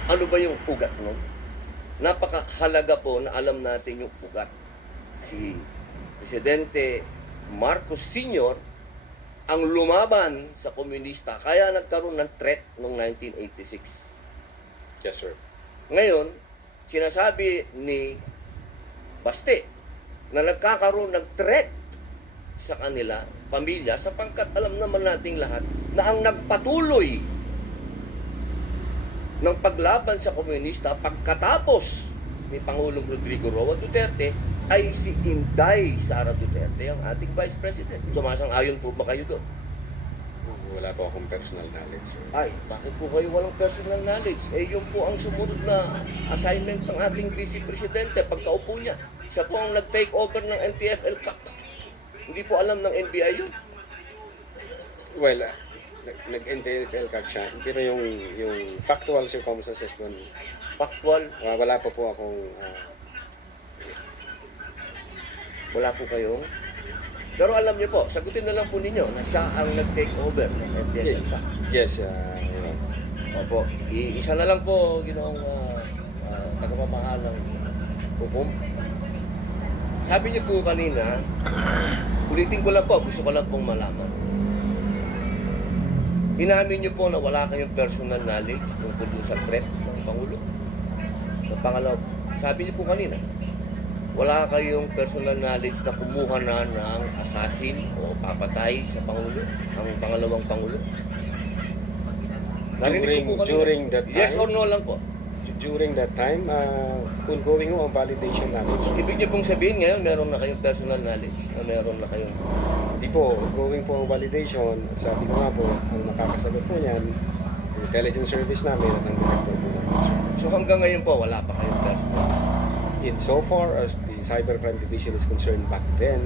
ano ba yung ugat nun. Napakahalaga po na alam natin yung ugat. Si Presidente Marcos Sr. ang lumaban sa komunista, kaya nagkaroon ng threat noong 1986. Yes, sir. Ngayon, sinasabi ni Baste na nagkakaroon ng threat sa kanila, pamilya, sapagkat alam naman nating lahat na ang nagpatuloy ng paglaban sa komunista pagkatapos ni Pangulong Rodrigo Roa Duterte ay si Inday Sara Duterte, ang ating Vice President. Sumasang-ayon po ba kayo doon? Wala po akong personal knowledge, sir. Ay, bakit po kayo walang personal knowledge? Eh, yun po ang sumunod na assignment ng ating Vice Presidente pagkaupo niya. Siya po ang nag-take over ng NTFL Cup. Hindi po alam ng NBI yun. Well, nag-NTFL card siya, pero yung factual circumstances doon, Factual, wala pa po akong wala po kayong. Pero alam niyo po, sagutin na lang po ninyo na siya ang nag-take over ng NTFL Cup. yes, Opo, isa na lang po, ginoong tagapamahalang hukom. Sabi niyo po kanina, ulitin ko lang po, gusto ko lang pong malaman. Inamin niyo po na wala kayong personal knowledge tungkol dun sa threat ng Pangulo. Sa pangalaw, sabi niyo po kanina, wala kayong personal knowledge na kumuha na ng assassin o papatay sa Pangulo, ang pangalawang Pangulo. Narinig ko po kanina. during that time, Yes or no lang po. during that time, ongoing ho ang validation namin. Ibig niyo pong sabihin ngayon, meron na kayong personal knowledge, na meron na kayong... Hindi po, ongoing po ang validation. At sabi ko nga po, ang makakasagot po niyan, yung intelligence service namin at ang director po namin. So hanggang ngayon po, wala pa kayong personal. In so far as the cybercrime division is concerned back then,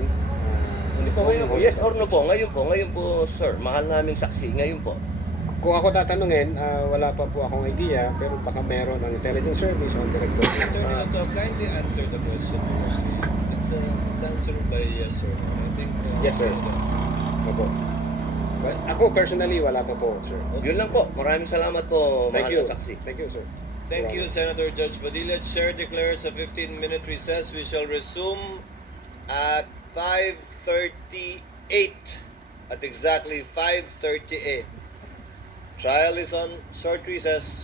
Hindi po ngayon po, yes or no po, ngayon po, sir, mahal naming saksi, ngayon po. kung ako tatanungin, wala pa po akong idea, pero baka meron ang intelligence service o ang director. Attorney Noto, kindly answer the question. It's answered by yes or no. I think... Yes, sir. Opo. Well, ako personally, wala pa po, sir. Yun lang po, maraming salamat po, Thank mahal you. na saksi. Thank you, sir. Thank you, Senator Judge Padilla. Chair declares a 15-minute recess. We shall resume at 5:38. At exactly 5:38. Trial is on short recess.